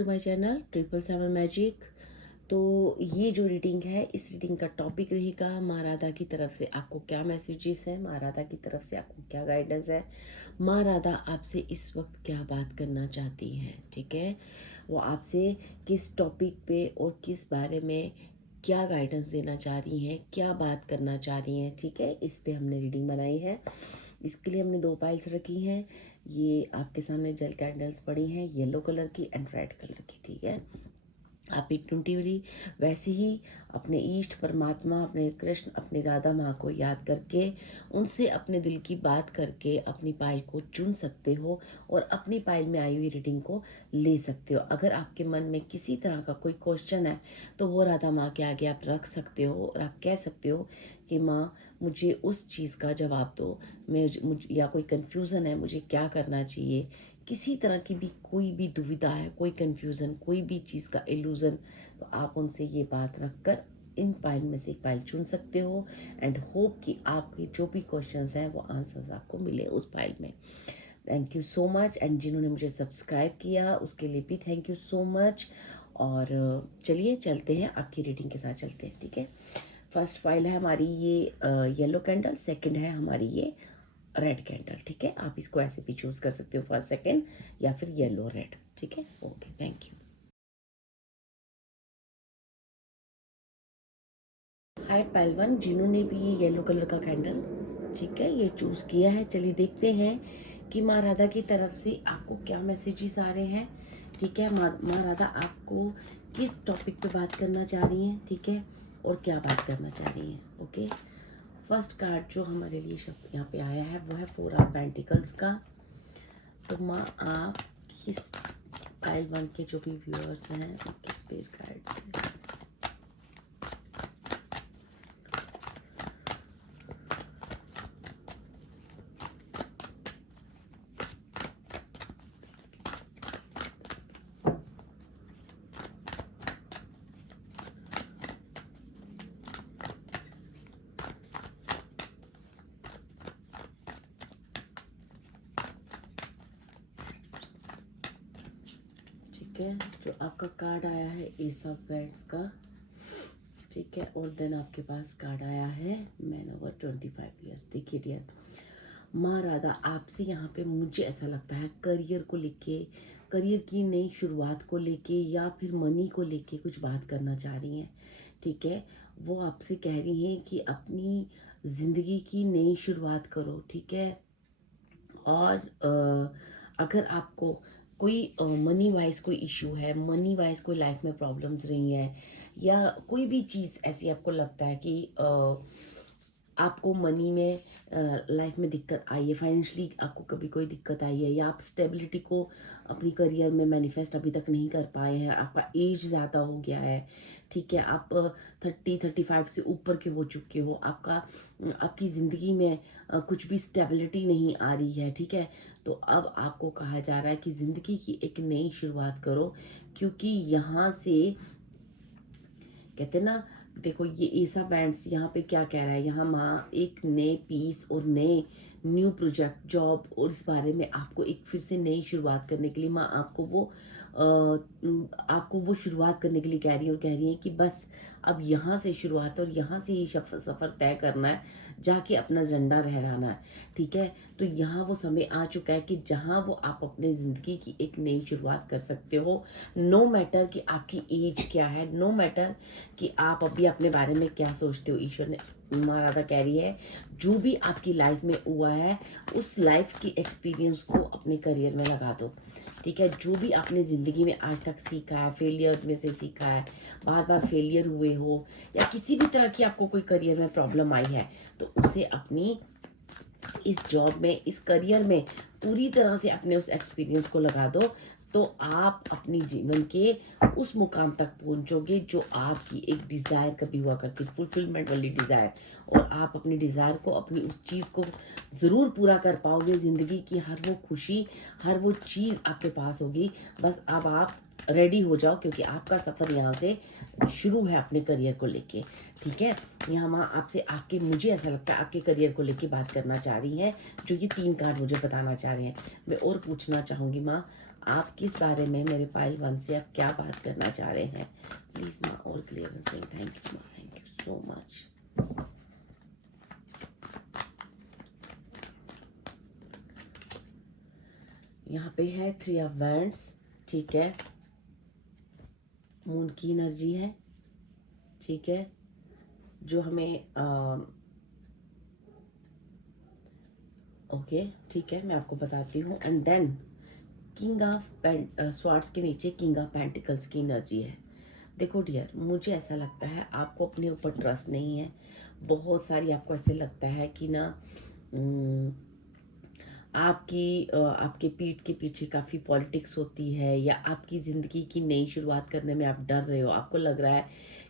To my channel 777 magic. तो ये जो रीडिंग है, इस रीडिंग का टॉपिक रहेगा माँ राधा की तरफ से आपको क्या मैसेजेस हैं, माँ राधा की तरफ से आपको क्या गाइडेंस है, माँ राधा आपसे इस वक्त क्या बात करना चाहती हैं। ठीक है, वो आपसे किस टॉपिक पे और किस बारे में क्या गाइडेंस देना चाह रही हैं, क्या बात करना चाह रही हैं। ठीक है, इस पे हमने रीडिंग बनाई है। इसके लिए हमने 2 पाइल्स रखी हैं। ये आपके सामने जेल कैंडल्स पड़ी हैं, येलो कलर की एंड रेड कलर की। ठीक है, आप इंट्यूटिवली वैसे ही अपने ईष्ट परमात्मा, अपने कृष्ण, अपनी राधा माँ को याद करके उनसे अपने दिल की बात करके अपनी पायल को चुन सकते हो और अपनी पायल में आई हुई रीडिंग को ले सकते हो। अगर आपके मन में किसी तरह का कोई क्वेश्चन है तो वो राधा माँ के आगे आप रख सकते हो और आप कह सकते हो कि माँ मुझे उस चीज़ का जवाब दो, मुझे या कोई कन्फ्यूज़न है, मुझे क्या करना चाहिए। किसी तरह की भी कोई भी दुविधा है, कोई कन्फ्यूज़न, कोई भी चीज़ का इल्यूज़न, तो आप उनसे ये बात रखकर इन पाइल में से एक पाइल चुन सकते हो एंड होप कि आपके जो भी क्वेश्चंस हैं वो आंसर्स आपको मिले उस पाइल में। Thank you so much. And जिन्होंने मुझे सब्सक्राइब किया उसके लिए भी थैंक यू सो मच। और चलिए चलते हैं, आपकी रीडिंग के साथ चलते हैं। ठीक है, फर्स्ट फाइल है हमारी ये येलो कैंडल, सेकंड है हमारी ये रेड कैंडल। ठीक है, आप इसको ऐसे भी चूज कर सकते हो, फर्स्ट सेकंड या फिर येलो रेड। ठीक है, ओके, थैंक यू। हाय पहलवान, जिन्होंने भी ये येलो कलर का कैंडल ठीक है ये चूज किया है, चलिए देखते हैं कि माँ राधा की तरफ से आपको क्या मैसेजेस आ रहे हैं। ठीक है, माँ राधा आपको किस टॉपिक पे बात करना चाह रही हैं, ठीक है, और क्या बात करना चाह रही हैं। ओके, फर्स्ट कार्ड जो हमारे लिए शब्द यहाँ पे आया है वो है 4 ऑफ पेंटिकल्स का। तो माँ आप किस पाइल 1 के जो भी व्यूअर्स हैं उनके स्पिरिट गाइड ठीक है, जो आपका कार्ड आया है एस ऑफ बैंड्स का। ठीक है, और देन आपके पास कार्ड आया है मैन ओवर 25 ईयर्स। देखिए डियर, माँ राधा आपसे यहाँ पे मुझे ऐसा लगता है करियर को लेके, करियर की नई शुरुआत को लेके या फिर मनी को लेके कुछ बात करना चाह रही हैं। ठीक है, वो आपसे कह रही हैं कि अपनी ज़िंदगी की नई शुरुआत करो। ठीक है, और अगर आपको कोई मनी वाइज कोई इशू है, मनी वाइज कोई लाइफ में प्रॉब्लम्स रही हैं, या कोई भी चीज़ ऐसी आपको लगता है कि आपको मनी में लाइफ में दिक्कत आई है, फाइनेंशियली आपको कभी कोई दिक्कत आई है, या आप स्टेबिलिटी को अपनी करियर में मैनिफेस्ट अभी तक नहीं कर पाए हैं, आपका एज ज़्यादा हो गया है। ठीक है, आप 30-35 से ऊपर के हो चुके हो, आपकी ज़िंदगी में कुछ भी स्टेबिलिटी नहीं आ रही है। ठीक है, तो अब आपको कहा जा रहा है कि ज़िंदगी की एक नई शुरुआत करो, क्योंकि यहाँ से कहते हैं ना, देखो ये ऐसा बैंड्स यहाँ पे क्या कह रहा है, यहाँ माँ एक नए पीस और नए न्यू प्रोजेक्ट, जॉब और इस बारे में आपको एक फिर से नई शुरुआत करने के लिए माँ आपको वो शुरुआत करने के लिए कह रही है, और कह रही है कि बस अब यहाँ से शुरुआत और यहाँ से ही सफ़र तय करना है, जाके अपना झंडा लहराना है। ठीक है, तो यहाँ वो समय आ चुका है कि जहाँ वो आप अपने ज़िंदगी की एक नई शुरुआत कर सकते हो। नो मैटर कि आपकी एज क्या है, नो मैटर कि आप अभी अपने बारे में क्या सोचते हो। ईश्वर ने, माँ राधा कह रही है जो भी आपकी लाइफ में हुआ है उस लाइफ की एक्सपीरियंस को अपने करियर में लगा दो। ठीक है, जो भी आपने ज़िंदगी में आज तक सीखा है, फेलियर में से सीखा है, बार बार फेलियर हुए हो, या किसी भी तरह की आपको कोई करियर में प्रॉब्लम आई है, तो उसे अपनी इस जॉब में, इस करियर में पूरी तरह से अपने उस एक्सपीरियंस को लगा दो, तो आप अपनी जीवन के उस मुकाम तक पहुंचोगे जो आपकी एक डिज़ायर कभी हुआ करती, फुलफिलमेंट वाली डिज़ायर, और आप अपनी डिज़ायर को, अपनी उस चीज़ को ज़रूर पूरा कर पाओगे। ज़िंदगी की हर वो खुशी, हर वो चीज़ आपके पास होगी। बस अब आप रेडी हो जाओ, क्योंकि आपका सफ़र यहाँ से शुरू है अपने करियर को लेके। ठीक है, यहाँ माँ आपसे मुझे ऐसा लगता है आपके करियर को लेके बात करना चाह रही हैं, जो ये 3 कार्ड मुझे बताना चाह रहे हैं। मैं और पूछना चाहूँगी माँ, आप किस बारे में मेरे पाइल वन से आप क्या बात करना चाह रहे हैं? प्लीज़ माँ और क्लियरेंस दें। थैंक यू माँ, थैंक यू सो मच। यहाँ पे है 3 ऑफ वैंड्स, ठीक है, मून की एनर्जी है, ठीक है, जो हमें ओके ठीक है, मैं आपको बताती हूँ। And then king of swords के नीचे किंग ऑफ पेंटिकल्स की एनर्जी है। देखो डियर, मुझे ऐसा लगता है आपको अपने ऊपर ट्रस्ट नहीं है। बहुत सारी आपको ऐसे लगता है कि ना आपके पीठ के पीछे काफ़ी पॉलिटिक्स होती है, या आपकी ज़िंदगी की नई शुरुआत करने में आप डर रहे हो। आपको लग रहा है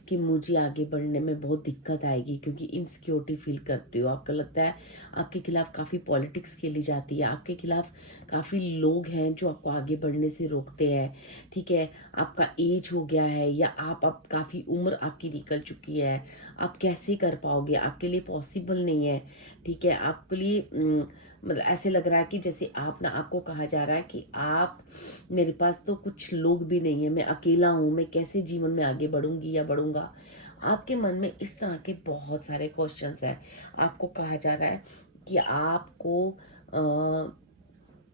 कि मुझे आगे बढ़ने में बहुत दिक्कत आएगी, क्योंकि इनसिक्योरिटी फील करते हो। आपको लगता है आपके खिलाफ काफ़ी पॉलिटिक्स खेली जाती है, आपके खिलाफ काफ़ी लोग हैं जो आपको आगे बढ़ने से रोकते हैं, ठीक है। आपका एज हो गया है, या आप अब काफ़ी उम्र आपकी निकल चुकी है, आप कैसे कर पाओगे, आपके लिए पॉसिबल नहीं है, ठीक है। आपके लिए मतलब ऐसे लग रहा है कि जैसे आप ना, आपको कहा जा रहा है कि आप, मेरे पास तो कुछ लोग भी नहीं है, मैं अकेला हूँ, मैं कैसे जीवन में आगे बढ़ूंगी या बढ़ूंगा। आपके मन में इस तरह के बहुत सारे क्वेश्चंस हैं। आपको कहा जा रहा है कि आपको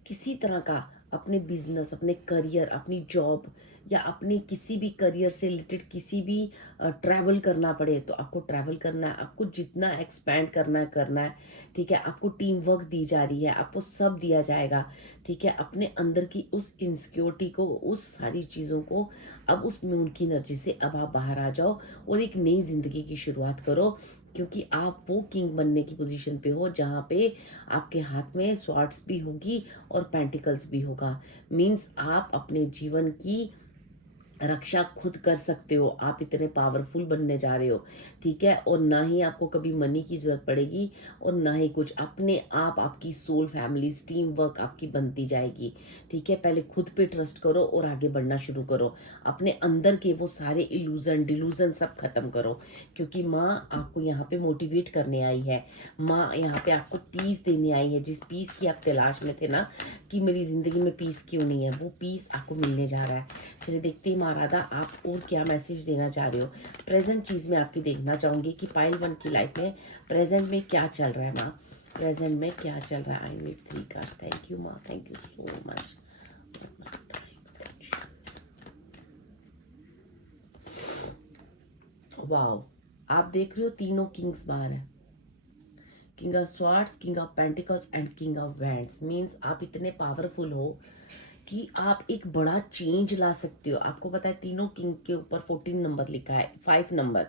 किसी तरह का अपने बिजनेस, अपने करियर, अपनी जॉब, या अपने किसी भी करियर से रिलेटेड किसी भी ट्रैवल करना पड़े तो आपको ट्रैवल करना है। आपको जितना एक्सपैंड करना है, ठीक है। आपको टीम वर्क दी जा रही है, आपको सब दिया जाएगा, ठीक है। अपने अंदर की उस इनसिक्योरिटी को, उस सारी चीज़ों को, अब उस मून की एनर्जी से अब आप बाहर आ जाओ और एक नई जिंदगी की शुरुआत करो, क्योंकि आप वो किंग बनने की पोजीशन पे हो जहाँ पे आपके हाथ में स्वॉर्ड्स भी होगी और पेंटिकल्स भी होगा। मीन्स आप अपने जीवन की रक्षा खुद कर सकते हो। आप इतने पावरफुल बनने जा रहे हो, ठीक है। और ना ही आपको कभी मनी की जरूरत पड़ेगी, और ना ही कुछ। अपने आप आपकी सोल फैमिली, टीम वर्क आपकी बनती जाएगी, ठीक है। पहले खुद पे ट्रस्ट करो और आगे बढ़ना शुरू करो। अपने अंदर के वो सारे इल्यूजन डिल्यूजन सब खत्म करो, क्योंकि माँ आपको यहाँ पे मोटिवेट करने आई है। माँ यहाँ पे आपको पीस देने आई है। जिस पीस की आप तलाश में थे ना, कि मेरी जिंदगी में पीस क्यों नहीं है, वो पीस आपको मिलने जा रहा है। चलिए देखते ही राधा, आप और क्या मैसेज देना चाह रहे हो। प्रेजेंट चीज़ में आपकी देखना चाहूँगी कि पाइल वन की लाइफ में प्रेजेंट में क्या चल रहा है माँ, प्रेजेंट में क्या चल रहा है। I need 3 cards. Thank you माँ, thank you so much. Wow, आप देख रहे हो तीनों किंग्स बाहर है। King of swords, king of pentacles and king of wands. Means आप इतने पावरफुल हो कि आप एक बड़ा चेंज ला सकते हो। आपको पता है तीनों किंग के ऊपर 14 नंबर लिखा है, 5 नंबर।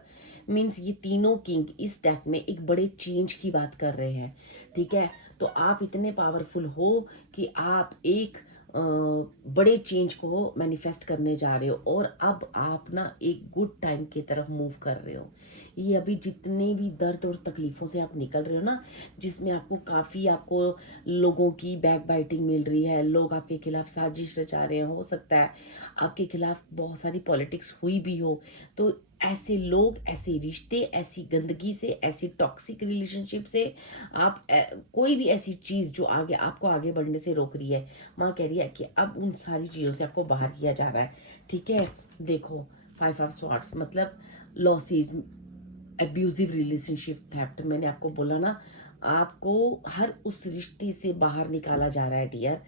मीन्स ये तीनों किंग इस डेक में एक बड़े चेंज की बात कर रहे हैं, ठीक है। तो आप इतने पावरफुल हो कि आप एक बड़े चेंज को मैनिफेस्ट करने जा रहे हो, और अब आप ना एक गुड टाइम की तरफ मूव कर रहे हो। ये अभी जितने भी दर्द और तकलीफ़ों से आप निकल रहे हो ना, जिसमें आपको लोगों की बैक बाइटिंग मिल रही है, लोग आपके खिलाफ साजिश रचा रहे हैं, हो सकता है आपके खिलाफ बहुत सारी पॉलिटिक्स हुई भी हो। तो ऐसे लोग, ऐसे रिश्ते, ऐसी गंदगी से, ऐसी टॉक्सिक रिलेशनशिप से आप कोई भी ऐसी चीज़ जो आगे आपको आगे बढ़ने से रोक रही है, माँ कह रही है कि अब उन सारी चीज़ों से आपको बाहर किया जा रहा है, ठीक है। देखो 5 ऑफ स्वॉर्ड्स मतलब लॉसेस, एब्यूजिव रिलेशनशिप, थेफ्ट। मैंने आपको बोला ना, आपको हर उस रिश्ते से बाहर निकाला जा रहा है डियर,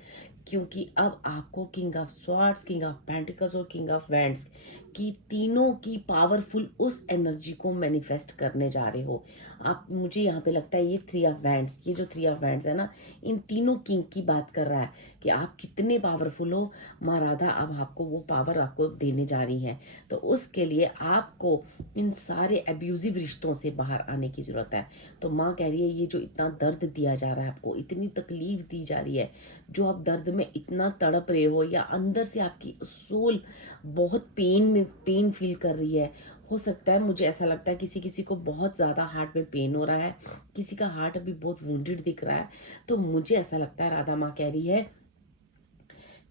क्योंकि अब आपको king of swords, king of pentacles और किंग ऑफ वैंड्स की तीनों की पावरफुल उस एनर्जी को मैनिफेस्ट करने जा रहे हो आप। मुझे यहाँ पे लगता है ये 3 ऑफ वैंड्स, ये जो 3 ऑफ वैंड्स है ना, इन तीनों किंग की बात कर रहा है कि आप कितने पावरफुल हो। माँ राधा अब आपको वो पावर आपको देने जा रही है। तो उसके लिए आपको इन सारे एब्यूजिव रिश्तों से बाहर आने की ज़रूरत है। तो माँ कह रही है ये जो इतना दर्द दिया जा रहा है आपको, इतनी तकलीफ दी जा रही है, जो आप दर्द में इतना तड़प रहे हो, या अंदर से आपकी सोल बहुत पेन फील कर रही है। हो सकता है, मुझे ऐसा लगता है किसी किसी को बहुत ज़्यादा हार्ट में पेन हो रहा है, किसी का हार्ट अभी बहुत वुंडेड दिख रहा है। तो मुझे ऐसा लगता है राधा माँ कह रही है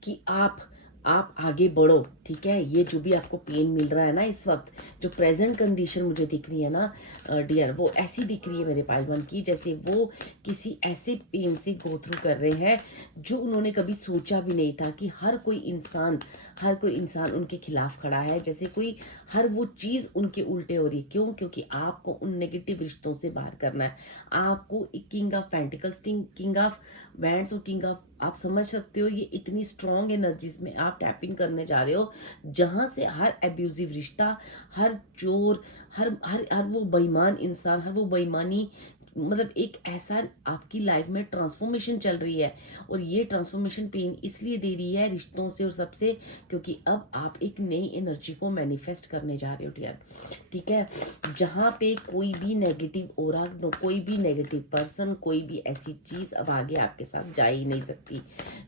कि आप आप आगे बढ़ो, ठीक है। ये जो भी आपको पेन मिल रहा है ना इस वक्त, जो प्रेजेंट कंडीशन मुझे दिख रही है ना डियर, वो ऐसी दिख रही है मेरे पाइलवान की जैसे वो किसी ऐसे पेन से गो थ्रू कर रहे हैं जो उन्होंने कभी सोचा भी नहीं था कि हर कोई इंसान उनके खिलाफ खड़ा है, जैसे कोई हर वो चीज़ उनके उल्टे हो रही है। क्यों? क्योंकि आपको उन नेगेटिव रिश्तों से बाहर करना है। आपको king of pentacles, king of wands और किंग ऑफ, आप समझ सकते हो, ये इतनी स्ट्रॉन्ग एनर्जीज में आप टैप इन करने जा रहे हो जहाँ से हर एब्यूजिव रिश्ता, हर चोर, हर वो बेईमान इंसान, हर वो बेईमानी, मतलब एक ऐसा आपकी लाइफ में ट्रांसफॉर्मेशन चल रही है। और ये ट्रांसफॉर्मेशन पेन इसलिए दे रही है रिश्तों से और सबसे, क्योंकि अब आप एक नई एनर्जी को मैनिफेस्ट करने जा रहे हो डियर, ठीक है। जहाँ पे कोई भी नेगेटिव ओरा, कोई भी नेगेटिव पर्सन, कोई भी ऐसी चीज़ अब आगे आपके साथ जा ही नहीं सकती,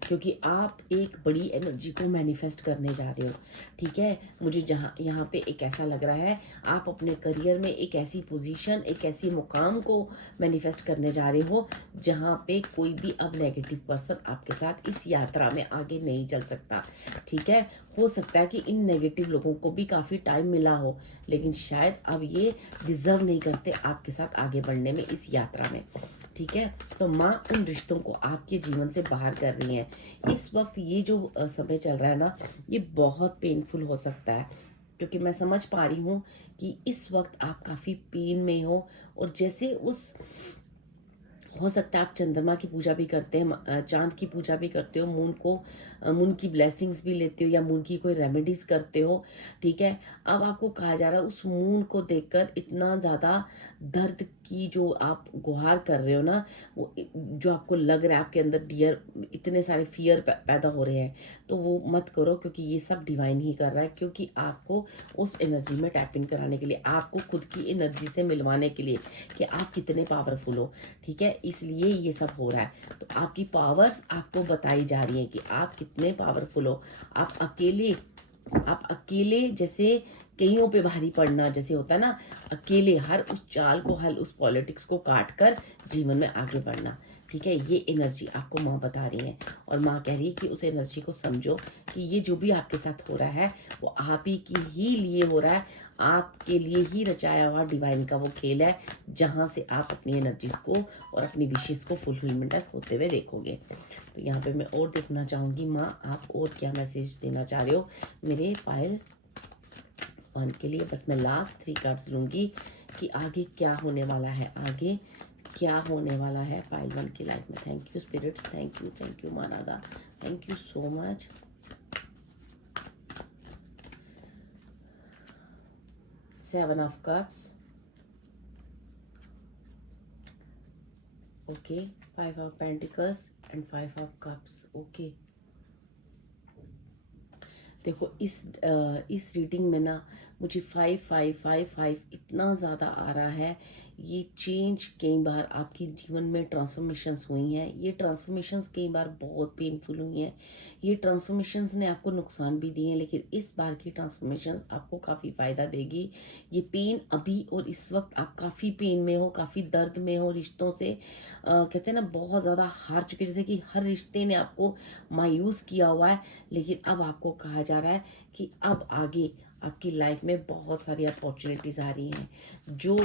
क्योंकि आप एक बड़ी एनर्जी को मैनिफेस्ट करने जा रहे हो, ठीक है। मुझे जहाँ यहाँ पे एक ऐसा लग रहा है आप अपने करियर में एक ऐसी पोजीशन, एक ऐसी मुकाम को मैनिफेस्ट करने जा रहे हो जहाँ पे कोई भी अब नेगेटिव पर्सन आपके साथ इस यात्रा में आगे नहीं चल सकता, ठीक है। हो सकता है कि इन नेगेटिव लोगों को भी काफ़ी टाइम मिला हो, लेकिन शायद अब ये डिज़र्व नहीं करते आपके साथ आगे बढ़ने में इस यात्रा में, ठीक है। तो माँ उन रिश्तों को आपके जीवन से बाहर कर रही हैं इस वक्त। ये जो समय चल रहा है ना, ये बहुत पेनफुल हो सकता है, क्योंकि मैं समझ पा रही हूँ कि इस वक्त आप काफ़ी पेन में हो। और जैसे उस, हो सकता है आप चंद्रमा की पूजा भी करते हैं, चांद की पूजा भी करते हो, मून की ब्लेसिंग्स भी लेते हो, या मून की कोई रेमेडीज करते हो, ठीक है। अब आपको कहा जा रहा है उस मून को देखकर इतना ज़्यादा दर्द की जो आप गुहार कर रहे हो ना, वो जो आपको लग रहा है आपके अंदर डियर इतने सारे फियर पैदा हो रहे हैं, तो वो मत करो, क्योंकि ये सब डिवाइन ही कर रहा है। क्योंकि आपको उस एनर्जी में टैप इन कराने के लिए, आपको खुद की एनर्जी से मिलवाने के लिए कि आप कितने पावरफुल हो, ठीक है, इसलिए ये सब हो रहा है। तो आपकी पावर्स आपको बताई जा रही हैं कि आप कितने पावरफुल हो। आप अकेले जैसे कईयों पे भारी पड़ना जैसे होता है ना, अकेले हर उस चाल को, हर उस पॉलिटिक्स को काट कर जीवन में आगे बढ़ना, ठीक है। ये एनर्जी आपको माँ बता रही है, और माँ कह रही है कि उस एनर्जी को समझो कि ये जो भी आपके साथ हो रहा है वो आप ही की ही लिए हो रहा है, आपके लिए ही रचाया हुआ डिवाइन का वो खेल है, जहाँ से आप अपनी एनर्जीज को और अपनी विशेष को फुलफिलमेंट होते हुए देखोगे। तो यहाँ पे मैं और देखना चाहूँगी माँ आप और क्या मैसेज देना चाह रहे हो मेरे पायल वन के लिए। बस मैं लास्ट 3 कार्ड्स लूँगी कि आगे क्या होने वाला है, आगे क्या होने वाला है पायल वन की लाइफ में। Thank you spirits, thank you माँ Radha, thank you so much. Seven of cups, okay, 5 of pentacles and 5 of cups, okay. देखो इस रीडिंग में ना मुझे 5 इतना ज़्यादा आ रहा है। ये चेंज कई बार आपके जीवन में ट्रांसफॉर्मेशंस हुई हैं, ये ट्रांसफॉर्मेशंस कई बार बहुत पेनफुल हुई हैं, ये ट्रांसफॉर्मेशंस ने आपको नुकसान भी दिए हैं, लेकिन इस बार की ट्रांसफॉर्मेशंस आपको काफ़ी फ़ायदा देगी। ये पेन अभी और इस वक्त आप काफ़ी पेन में हो, काफ़ी दर्द में हो, रिश्तों से कहते हैं ना बहुत ज़्यादा हार चुके, जैसे कि हर रिश्ते ने आपको मायूस किया हुआ है। लेकिन अब आपको कहा जा रहा है कि अब आगे आपकी लाइफ में बहुत सारी अपॉर्चुनिटीज़ आ रही हैं। जो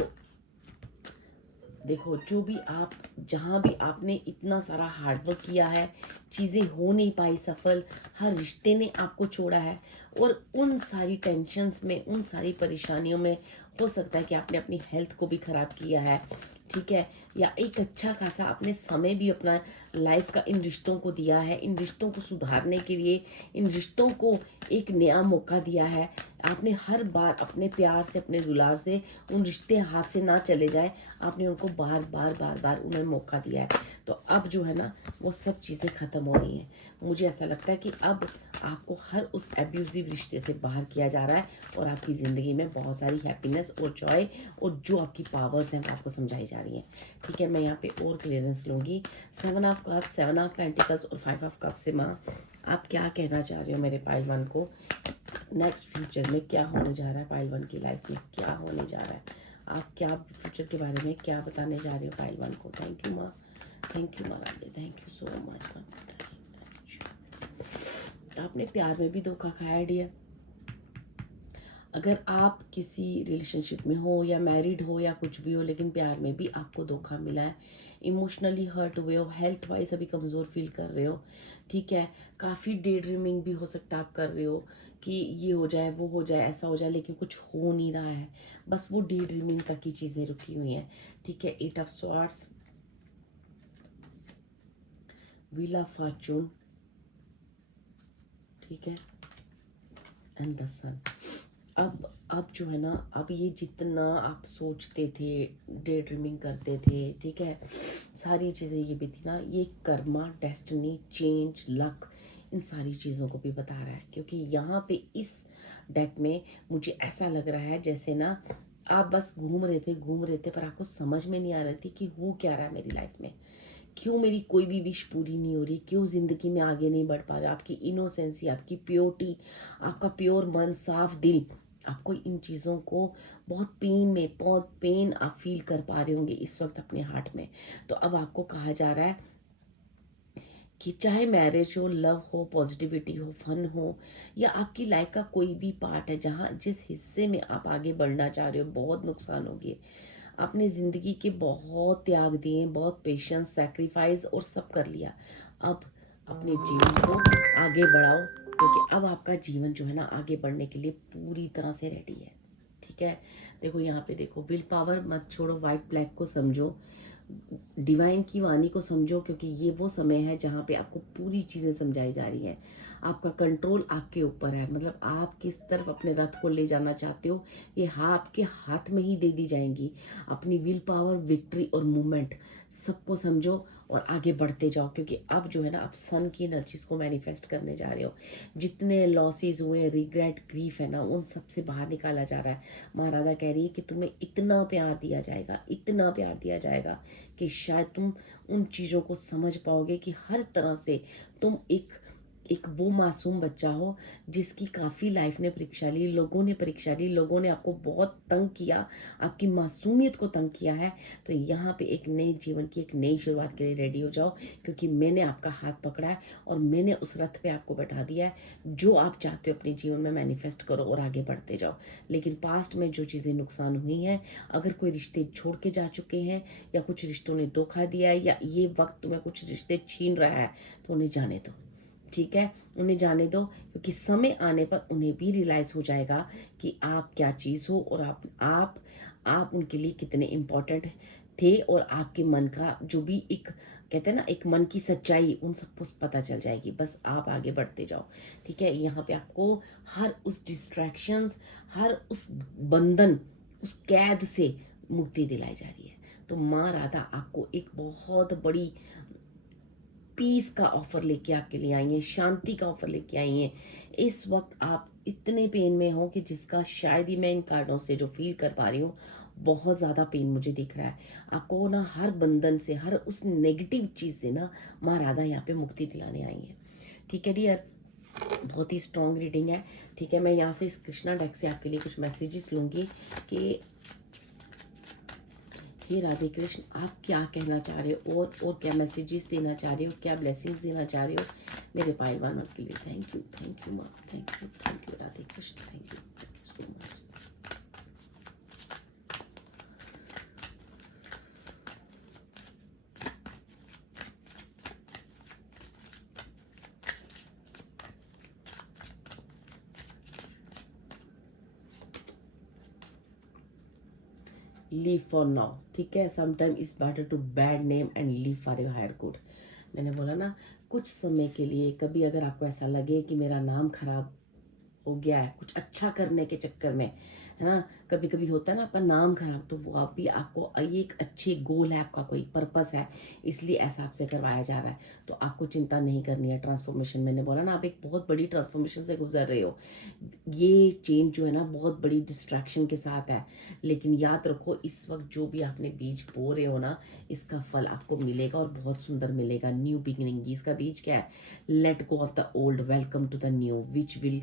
देखो, जो भी आप, जहाँ भी आपने इतना सारा हार्डवर्क किया है, चीज़ें हो नहीं पाई सफल, हर रिश्ते ने आपको छोड़ा है, और उन सारी टेंशन्स में, उन सारी परेशानियों में हो सकता है कि आपने अपनी हेल्थ को भी ख़राब किया है, ठीक है, या एक अच्छा खासा आपने समय भी अपना लाइफ का इन रिश्तों को दिया है, इन रिश्तों को सुधारने के लिए, इन रिश्तों को एक नया मौका दिया है। आपने हर बार अपने प्यार से, अपने दुलार से उन रिश्ते हाथ से ना चले जाए, आपने उनको बार बार उन्हें मौका दिया है। तो अब जो है ना वो सब चीज़ें ख़त्म हो रही हैं। मुझे ऐसा लगता है कि अब आपको हर उस एब्यूजिव रिश्ते से बाहर किया जा रहा है, और आपकी ज़िंदगी में बहुत सारी हैप्पीनेस और जॉय और जो आपकी पावर्स हैं वो आपको समझाई जा रही हैं, ठीक है। मैं यहाँ पे और क्लियरेंस लूँगी। 7 ऑफ कप, 7 ऑफ पेंटिकल्स और 5 ऑफ कप से माँ आप क्या कहना चाह रहे हो मेरे पायल वन को, नेक्स्ट फ्यूचर में क्या होने जा रहा है, पायल वन की लाइफ में क्या होने जा रहा है, आप क्या फ्यूचर के बारे में क्या बताने जा रहे हो पायल वन को। थैंक यू माँ, थैंक यू माँ Radhe, thank you so much. आपने प्यार में भी धोखा खाया डियर। अगर आप किसी रिलेशनशिप में हो या मैरिड हो या कुछ भी हो, लेकिन प्यार में भी आपको धोखा मिला है, इमोशनली हर्ट हुए हो, हेल्थ वाइज अभी कमज़ोर फील कर रहे हो, ठीक है, काफ़ी डे ड्रीमिंग भी हो सकता है आप कर रहे हो कि ये हो जाए वो हो जाए ऐसा हो जाए, लेकिन कुछ हो नहीं रहा है, बस वो डे ड्रीमिंग तक की चीज़ें रुकी हुई हैं, ठीक है। 8 of swords, wheel of Fortune, ठीक है, एंड द सन। अब जो है ना, अब ये जितना आप सोचते थे, डे ड्रीमिंग करते थे, ठीक है, सारी चीज़ें ये भी थी ना, ये कर्मा, डेस्टिनी, चेंज, लक, इन सारी चीज़ों को भी बता रहा है। क्योंकि यहाँ पे इस डेक में मुझे ऐसा लग रहा है जैसे ना आप बस घूम रहे थे पर आपको समझ में नहीं आ रही थी कि हो क्या रहा है मेरी लाइफ में, क्यों मेरी कोई भी विश पूरी नहीं हो रही, क्यों ज़िंदगी में आगे नहीं बढ़ पा रहा। आपकी इनोसेंसी, आपकी प्योरिटी, आपका प्योर मन, साफ दिल, आपको इन चीज़ों को बहुत पेन आप फील कर पा रहे होंगे इस वक्त अपने हार्ट में। तो अब आपको कहा जा रहा है कि चाहे मैरिज हो, लव हो, पॉजिटिविटी हो, फन हो, या आपकी लाइफ का कोई भी पार्ट है जहाँ जिस हिस्से में आप आगे बढ़ना चाह रहे हो, बहुत नुकसान हो गए, आपने ज़िंदगी के बहुत त्याग दिए, बहुत पेशेंस, सैक्रिफाइस और सब कर लिया। अब अपने जीवन को आगे बढ़ाओ, क्योंकि अब आपका जीवन जो है ना आगे बढ़ने के लिए पूरी तरह से रेडी है, ठीक है। देखो यहाँ पे देखो, विल पावर मत छोड़ो, वाइट ब्लैक को समझो, डिवाइन की वाणी को समझो, क्योंकि ये वो समय है जहाँ पे आपको पूरी चीज़ें समझाई जा रही हैं। आपका कंट्रोल आपके ऊपर है, मतलब आप किस तरफ अपने रथ को ले जाना चाहते हो, ये आपके हाथ में ही दे दी जाएंगी। अपनी विल पावर, विक्ट्री और मूवमेंट सबको समझो और आगे बढ़ते जाओ, क्योंकि अब जो है ना आप सन की एनर्जीज को मैनिफेस्ट करने जा रहे हो। जितने लॉसेस हुए, रिग्रेट, ग्रीफ है ना, उन सब से बाहर निकाला जा रहा है। महाराजा कह रही है कि तुम्हें इतना प्यार दिया जाएगा, इतना प्यार दिया जाएगा कि शायद तुम उन चीज़ों को समझ पाओगे कि हर तरह से तुम एक वो मासूम बच्चा हो जिसकी काफ़ी लाइफ ने परीक्षा ली, लोगों ने परीक्षा ली, लोगों ने आपको बहुत तंग किया, आपकी मासूमियत को तंग किया है। तो यहाँ पे एक नए जीवन की एक नई शुरुआत के लिए रेडी हो जाओ, क्योंकि मैंने आपका हाथ पकड़ा है और मैंने उस रथ पे आपको बैठा दिया है। जो आप चाहते हो अपने जीवन में मैनिफेस्ट करो और आगे बढ़ते जाओ। लेकिन पास्ट में जो चीज़ें नुकसान हुई हैं, अगर कोई रिश्ते छोड़ के जा चुके हैं या कुछ रिश्तों ने धोखा दिया है या ये वक्त तुम्हें कुछ रिश्ते छीन रहा है, तो उन्हें जाने दो, ठीक है, उन्हें जाने दो। क्योंकि समय आने पर उन्हें भी रियलाइज़ हो जाएगा कि आप क्या चीज़ हो और आप उनके लिए कितने इम्पोर्टेंट थे, और आपके मन का जो भी एक कहते हैं ना एक मन की सच्चाई, उन सबको पता चल जाएगी। बस आप आगे बढ़ते जाओ, ठीक है। यहाँ पे आपको हर उस डिस्ट्रैक्शंस, हर उस बंधन, उस कैद से मुक्ति दिलाई जा रही है। तो माँ राधा आपको एक बहुत बड़ी पीस का ऑफर लेके आपके लिए आई हैं, शांति का ऑफर लेके आई हैं। इस वक्त आप इतने पेन में हो कि जिसका शायद ही मैं इन कार्डों से जो फील कर पा रही हूँ, बहुत ज़्यादा पेन मुझे दिख रहा है। आपको ना हर बंधन से, हर उस नेगेटिव चीज़ से ना माँ राधा यहाँ पे मुक्ति दिलाने आई है, ठीक है डियर। बहुत ही स्ट्रॉन्ग रीडिंग है, ठीक है। मैं यहाँ से इस कृष्णा डेक से आपके लिए कुछ मैसेजेस लूँगी कि हे राधे कृष्ण, आप क्या कहना चाह रहे हो और क्या मैसेजेस देना चाह रहे हो, क्या ब्लेसिंग्स देना चाह रहे हो मेरे पायलवानों के लिए। थैंक यू माँ, thank you Radhe Krishna, thank you so much. Leave for now, ठीक है। Sometime is better to bad name and leave for your higher good. मैंने बोला ना, कुछ समय के लिए कभी अगर आपको ऐसा लगे कि मेरा नाम खराब हो गया है कुछ अच्छा करने के चक्कर में, है ना, कभी कभी होता है ना आपका नाम खराब, तो वो आप भी आपको ये एक अच्छे गोल है, आपका कोई पर्पस है, इसलिए ऐसा आपसे करवाया जा रहा है। तो आपको चिंता नहीं करनी है। ट्रांसफॉर्मेशन, मैंने बोला ना, आप एक बहुत बड़ी ट्रांसफॉर्मेशन से गुजर रहे हो। ये चेंज जो है ना बहुत बड़ी डिस्ट्रैक्शन के साथ है, लेकिन याद रखो इस वक्त जो भी आपने बीज बो रहे हो ना, इसका फल आपको मिलेगा और बहुत सुंदर मिलेगा। न्यू बिगिनिंग, इसका बीज क्या है? Let go of the old, welcome to the new, which will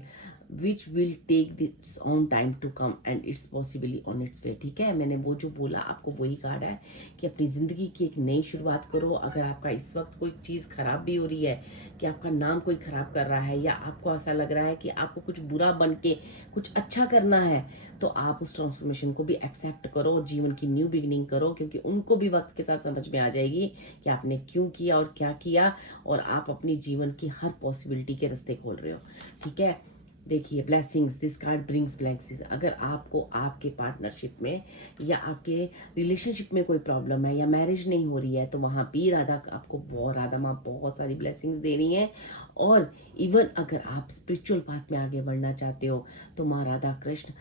which will take its own time to come and it's possibly on its way. ठीक है, मैंने वो जो बोला आपको वही कार्ड है कि अपनी ज़िंदगी की एक नई शुरुआत करो। अगर आपका इस वक्त कोई चीज़ ख़राब भी हो रही है कि आपका नाम कोई ख़राब कर रहा है या आपको ऐसा लग रहा है कि आपको कुछ बुरा बन के कुछ अच्छा करना है, तो आप उस ट्रांसफॉर्मेशन को भी एक्सेप्ट करो और जीवन की न्यू बिगिनिंग करो, क्योंकि उनको भी वक्त के साथ समझ में आ जाएगी कि आपने क्यों किया और क्या किया, और आप अपनी जीवन की हर पॉसिबिलिटी के रास्ते खोल रहे हो। ठीक है, देखिए blessings, this card brings blessings. अगर आपको आपके पार्टनरशिप में या आपके रिलेशनशिप में कोई प्रॉब्लम है या मैरिज नहीं हो रही है, तो वहाँ भी राधा माँ बहुत सारी ब्लेसिंग्स दे रही हैं। और इवन अगर आप स्पिरिचुअल पाथ में आगे बढ़ना चाहते हो, तो माँ राधा कृष्ण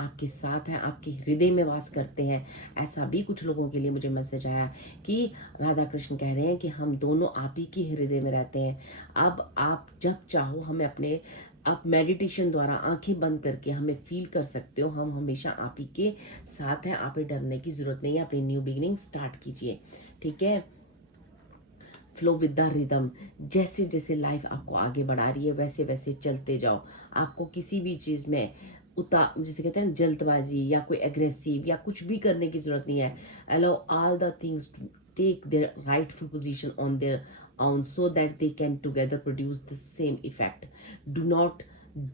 आपके साथ हैं, आपके हृदय में वास करते हैं। ऐसा भी कुछ लोगों के लिए मुझे मैसेज आया कि राधा कृष्ण कह रहे हैं कि हम दोनों आप ही के हृदय में रहते हैं। अब आप जब चाहो हमें अपने आप मेडिटेशन द्वारा आंखें बंद करके हमें फील कर सकते हो, हम हमेशा आप ही के साथ हैं, आप ही डरने की ज़रूरत नहीं है। अपनी न्यू बिगिनिंग स्टार्ट कीजिए। ठीक है, फ्लो विद द रिदम। जैसे जैसे लाइफ आपको आगे बढ़ा रही है वैसे वैसे चलते जाओ। आपको किसी भी चीज़ में जिसे कहते हैं जल्दबाजी या कोई एग्रेसिव या कुछ भी करने की ज़रूरत नहीं है। Allow all the things to take their rightful position on their own so that they can together produce the same effect. Do not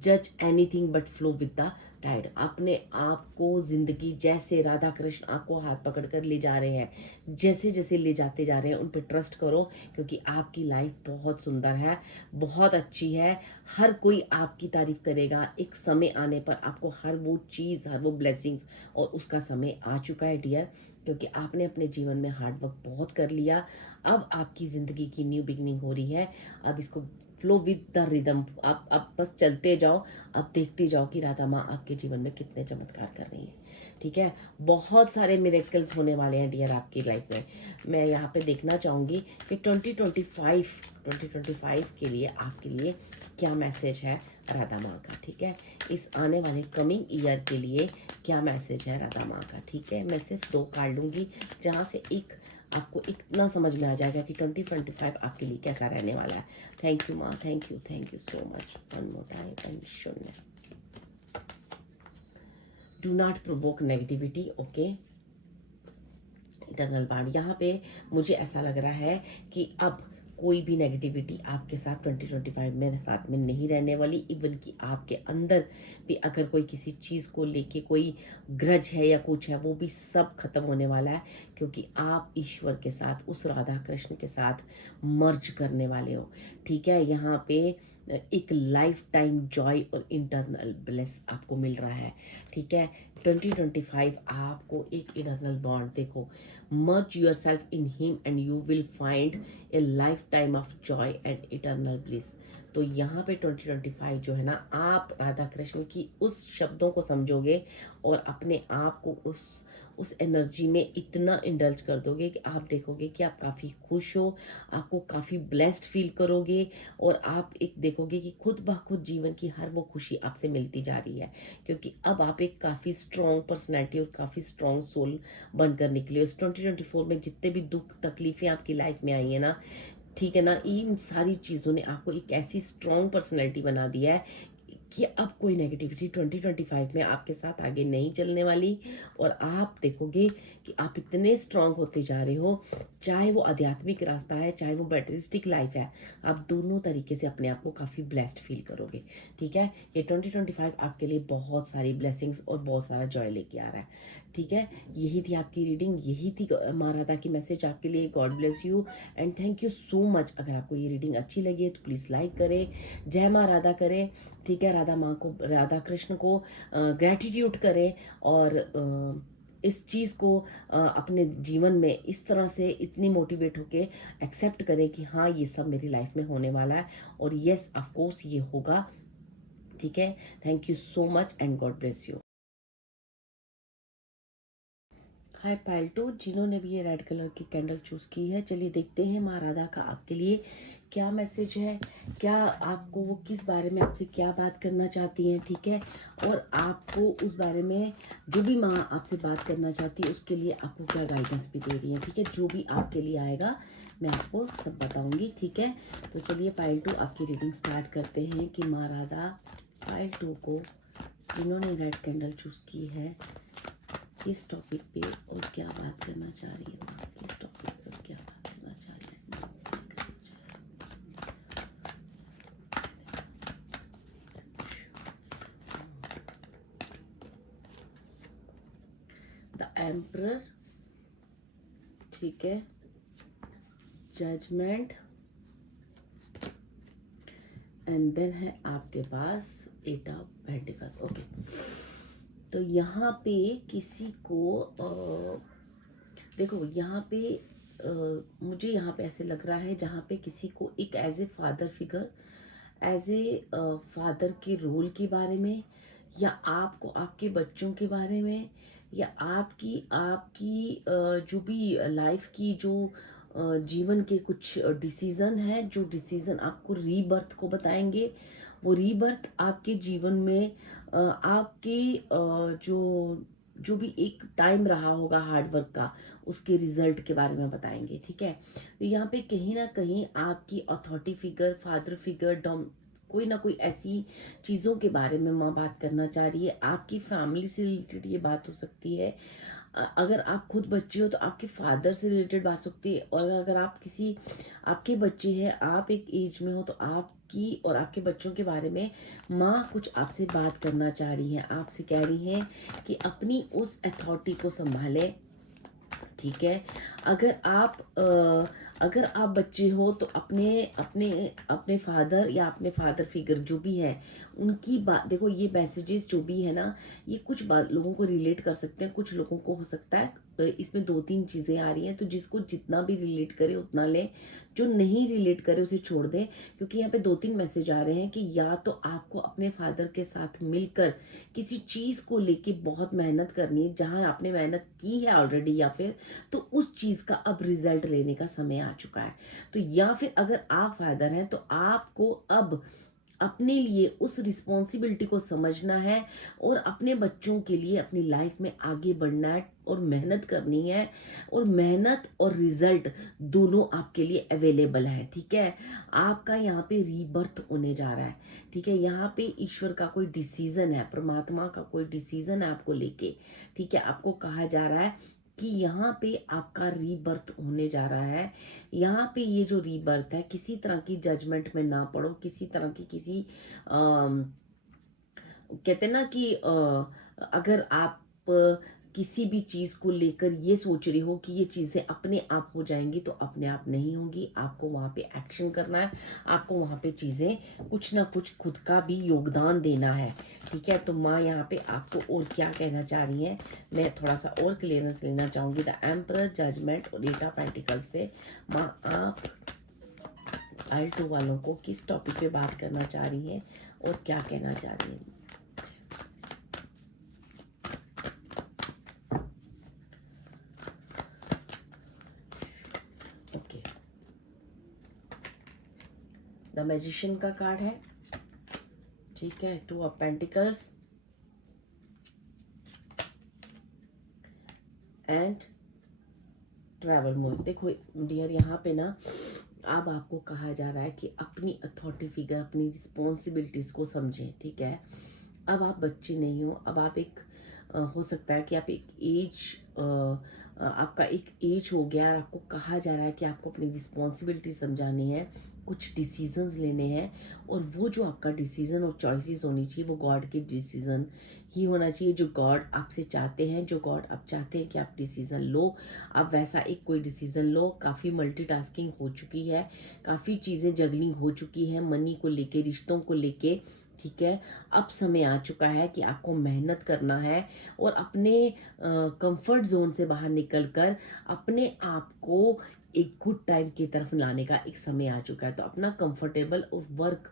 judge anything but flow with the tide. अपने आप को जिंदगी जैसे राधा कृष्ण आपको हाथ पकड़ कर ले जा रहे हैं, जैसे जैसे ले जाते जा रहे हैं उन पे ट्रस्ट करो, क्योंकि आपकी लाइफ बहुत सुंदर है, बहुत अच्छी है। हर कोई आपकी तारीफ करेगा। एक समय आने पर आपको हर वो चीज़, हर वो ब्लेसिंग्स और उसका समय आ चुका है डियर, क्योंकि आपने अपने जीवन में हार्ड वर्क बहुत कर लिया। अब आपकी ज़िंदगी की न्यू बिगनिंग हो रही है। अब इसको फ्लो विद द रिदम, आप बस चलते जाओ। अब देखते जाओ कि राधा माँ आपके जीवन में कितने चमत्कार कर रही है। ठीक है, बहुत सारे मिरेकल्स होने वाले हैं डियर आपकी लाइफ में। मैं यहाँ पे देखना चाहूँगी कि 2025 के लिए आपके लिए क्या मैसेज है राधा माँ का। ठीक है, इस आने वाले कमिंग ईयर के लिए क्या मैसेज है राधा माँ का। ठीक है, मैं सिर्फ 2 कार्ड लूँगी, जहाँ से एक आपको इतना समझ में आ जाएगा कि 2025 आपके लिए कैसा रहने वाला है। थैंक यू माँ, thank you so much. One more time and शून्य। Do not provoke negativity. Okay, internal bond. यहाँ पे मुझे ऐसा लग रहा है कि अब कोई भी नेगेटिविटी आपके साथ 2025 में साथ में नहीं रहने वाली। इवन कि आपके अंदर भी अगर कोई किसी चीज़ को लेके कोई ग्रज है या कुछ है, वो भी सब खत्म होने वाला है, क्योंकि आप ईश्वर के साथ, उस राधा कृष्ण के साथ मर्ज करने वाले हो। ठीक है, यहाँ पे एक लाइफ टाइम जॉय और इंटरनल ब्लेस आपको मिल रहा है। ठीक है, 2025 आपको एक इटर्नल बॉन्ड, देखो, merge yourself in him and you will find a lifetime of joy and eternal bliss. तो यहाँ पे 2025 जो है ना, आप राधा कृष्ण की उस शब्दों को समझोगे और अपने आप को उस एनर्जी में इतना इंडल्ज कर दोगे कि आप देखोगे कि आप काफ़ी खुश हो, आपको काफ़ी ब्लेस्ड फील करोगे, और आप एक देखोगे कि खुद ब खुद जीवन की हर वो खुशी आपसे मिलती जा रही है, क्योंकि अब आप एक काफ़ी स्ट्रॉन्ग पर्सनैलिटी और काफ़ी स्ट्रॉन्ग सोल बनकर निकले हो। इस 2024 में जितने भी दुख तकलीफ़ें आपकी लाइफ में आई है ना, ठीक है ना, इन सारी चीज़ों ने आपको एक ऐसी स्ट्रॉन्ग पर्सनैलिटी बना दिया है कि अब कोई नेगेटिविटी 2025 में आपके साथ आगे नहीं चलने वाली। और आप देखोगे कि आप इतने स्ट्रांग होते जा रहे हो, चाहे वो आध्यात्मिक रास्ता है, चाहे वो मटेरियलिस्टिक लाइफ है, आप दोनों तरीके से अपने आप को काफ़ी ब्लेस्ड फील करोगे। ठीक है, ये 2025 आपके लिए बहुत सारी ब्लेसिंग्स और बहुत सारा जॉय लेके आ रहा है। ठीक है, यही थी आपकी रीडिंग, यही थी माँ राधा की मैसेज आपके लिए। God bless you and thank you so much. अगर आपको ये रीडिंग अच्छी लगी है तो प्लीज़ लाइक करें, जय माँ राधा करें। ठीक है, राधा माँ को, राधा कृष्ण को ग्रैटिट्यूड करें, और इस चीज़ को अपने जीवन में इस तरह से इतनी मोटिवेट होके एक्सेप्ट करें कि हाँ, ये सब मेरी लाइफ में होने वाला है, और येस ऑफ कोर्स ये होगा। ठीक है, thank you so much and God bless you. Hi पायल्टो, जिन्होंने भी ये रेड कलर की कैंडल चूज़ की है, चलिए देखते हैं माँ राधा का आपके लिए क्या मैसेज है, क्या आपको वो किस बारे में आपसे क्या बात करना चाहती हैं। ठीक है, और आपको उस बारे में जो भी माँ आपसे बात करना चाहती है उसके लिए आपको क्या गाइडेंस भी दे रही है। ठीक है, जो भी आपके लिए आएगा मैं आपको सब बताऊंगी। ठीक है, तो चलिए पायल्टो आपकी रीडिंग स्टार्ट करते हैं कि माँ राधा पाइल 2 को जिन्होंने रेड कैंडल चूज की है, किस टॉपिक पे और क्या बात करना चाह रही है माँ, किस टॉपिक पे और क्या बात करना चाह रही है माँ, क्या करना चाह रही है। द एम्परर, ठीक है, जजमेंट, एंड देन है आपके पास 8 ऑफ पेंटिकल्स। ओके, तो यहाँ पे किसी को देखो यहाँ पे मुझे यहाँ पे ऐसे लग रहा है जहाँ पे किसी को एक as a father figure, as a father के रोल के बारे में, या आपको आपके बच्चों के बारे में, या आपकी आपकी जो भी लाइफ की जो जीवन के कुछ डिसीज़न है, जो डिसीज़न आपको रीबर्थ को बताएंगे, वो रीबर्थ आपके जीवन में आपके जो जो भी एक टाइम रहा होगा हार्डवर्क का, उसके रिजल्ट के बारे में बताएंगे। ठीक है, तो यहाँ पे कहीं ना कहीं आपकी authority figure, father figure, dom, कोई ना कोई ऐसी चीज़ों के बारे में माँ बात करना चाह रही है। आपकी फैमिली से रिलेटेड ये बात हो सकती है। अगर आप खुद बच्चे हो तो आपके फादर से रिलेटेड बात सकती है, और अगर आप किसी आपके बच्चे हैं, आप एक एज में हो, तो आपकी और आपके बच्चों के बारे में माँ कुछ आपसे बात करना चाह रही है। आपसे कह रही हैं कि अपनी उस अथॉरिटी को संभालें। ठीक है, अगर आप बच्चे हो तो अपने अपने अपने फादर या अपने फादर फिगर जो भी है उनकी बात देखो। ये मैसेजेस जो भी है ना, ये कुछ बात लोगों को रिलेट कर सकते हैं, कुछ लोगों को हो सकता है इसमें 2-3 चीज़ें आ रही हैं, तो जिसको जितना भी रिलेट करे उतना ले, जो नहीं रिलेट करे उसे छोड़ दें। क्योंकि यहाँ पे 2-3 मैसेज आ रहे हैं कि या तो आपको अपने फादर के साथ मिलकर किसी चीज़ को लेके बहुत मेहनत करनी है, जहाँ आपने मेहनत की है ऑलरेडी, या फिर तो उस चीज़ का अब रिजल्ट लेने का समय आ चुका है। तो या फिर अगर आप फादर हैं तो आपको अब अपने लिए उस रिस्पॉन्सिबिलिटी को समझना है और अपने बच्चों के लिए अपनी लाइफ में आगे बढ़ना है और मेहनत करनी है, और मेहनत और रिजल्ट दोनों आपके लिए अवेलेबल है। ठीक है, आपका यहाँ पे रीबर्थ होने जा रहा है। ठीक है, यहाँ पे ईश्वर का कोई डिसीजन है, परमात्मा का कोई डिसीजन है आपको लेके। ठीक है, आपको कहा जा रहा है कि यहाँ पे आपका रीबर्थ होने जा रहा है। यहाँ पे ये जो रीबर्थ है, किसी तरह की जजमेंट में ना पड़ो, किसी तरह की किसी कहते हैं ना कि अगर आप किसी भी चीज़ को लेकर ये सोच रही हो कि ये चीज़ें अपने आप हो जाएंगी, तो अपने आप नहीं होंगी। आपको वहाँ पे एक्शन करना है, आपको वहाँ पे चीज़ें कुछ ना कुछ खुद का भी योगदान देना है। ठीक है, तो माँ यहाँ पे आपको और क्या कहना चाह रही है, मैं थोड़ा सा और क्लियरेंस लेना चाहूँगी। द एम्परर, जजमेंट और 8 ऑफ पेंटिकल्स से माँ आप L2 वालों को किस टॉपिक पे बात करना चाह रही है और क्या कहना चाह रही है। ओके, द मैजिशियन का कार्ड है। ठीक है, 2 of pentacles and travel move. देखो डियर, यहाँ पे ना अब आपको कहा जा रहा है कि अपनी अथॉरिटी फिगर, अपनी रिस्पॉन्सिबिलिटीज़ को समझें। ठीक है, अब आप बच्चे नहीं हो, अब आप एक हो सकता है कि आप एक एज आपका एक एज हो गया, और आपको कहा जा रहा है कि आपको अपनी रिस्पॉन्सिबिलिटी समझानी है, कुछ डिसीजंस लेने हैं, और वो जो आपका डिसीज़न और चॉइसेस होनी चाहिए वो गॉड के डिसीज़न ही होना चाहिए, जो गॉड आपसे चाहते हैं, जो गॉड आप चाहते हैं कि आप डिसीज़न लो, आप वैसा एक कोई डिसीज़न लो। काफ़ी मल्टीटास्किंग हो चुकी है, काफ़ी चीज़ें जगलिंग हो चुकी हैं, मनी को लेके, रिश्तों को लेके। ठीक है, अब समय आ चुका है कि आपको मेहनत करना है और अपने कंफर्ट जोन से बाहर निकलकर अपने आप को एक गुड टाइम की तरफ लाने का एक समय आ चुका है। तो अपना कंफर्टेबल वर्क,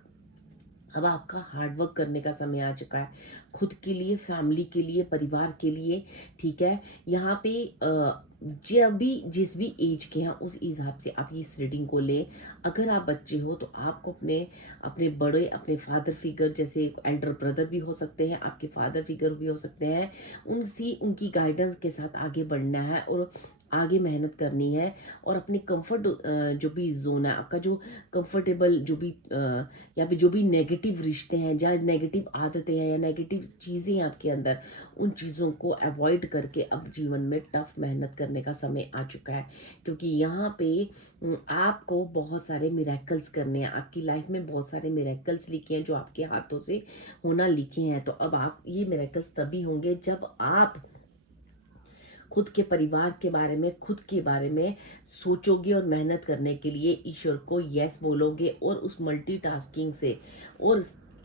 अब आपका हार्ड वर्क करने का समय आ चुका है, खुद के लिए, फैमिली के लिए, परिवार के लिए। ठीक है, यहाँ पे जब भी जिस भी एज के हैं उस हिसाब से आप इस रीडिंग को लें। अगर आप बच्चे हो तो आपको अपने अपने बड़े, अपने फादर फिगर, जैसे एल्डर ब्रदर भी हो सकते हैं, आपके फादर फिगर भी हो सकते हैं, उनकी गाइडेंस के साथ आगे बढ़ना है और आगे मेहनत करनी है और अपने कंफर्ट जो भी जोन है आपका, जो कंफर्टेबल जो भी यहाँ पे जो भी नेगेटिव रिश्ते हैं, जहाँ नेगेटिव आदतें हैं या नेगेटिव चीज़ें हैं आपके अंदर, उन चीज़ों को अवॉइड करके अब जीवन में टफ मेहनत करने का समय आ चुका है। क्योंकि यहाँ पे आपको बहुत सारे मिरेकल्स करने हैं, आपकी लाइफ में बहुत सारे मिरेकल्स लिखे हैं जो आपके हाथों से होना लिखे हैं। तो अब आप ये मिरेकल्स तभी होंगे जब आप खुद के परिवार के बारे में, खुद के बारे में सोचोगे और मेहनत करने के लिए ईश्वर को यस बोलोगे और उस मल्टीटास्किंग से और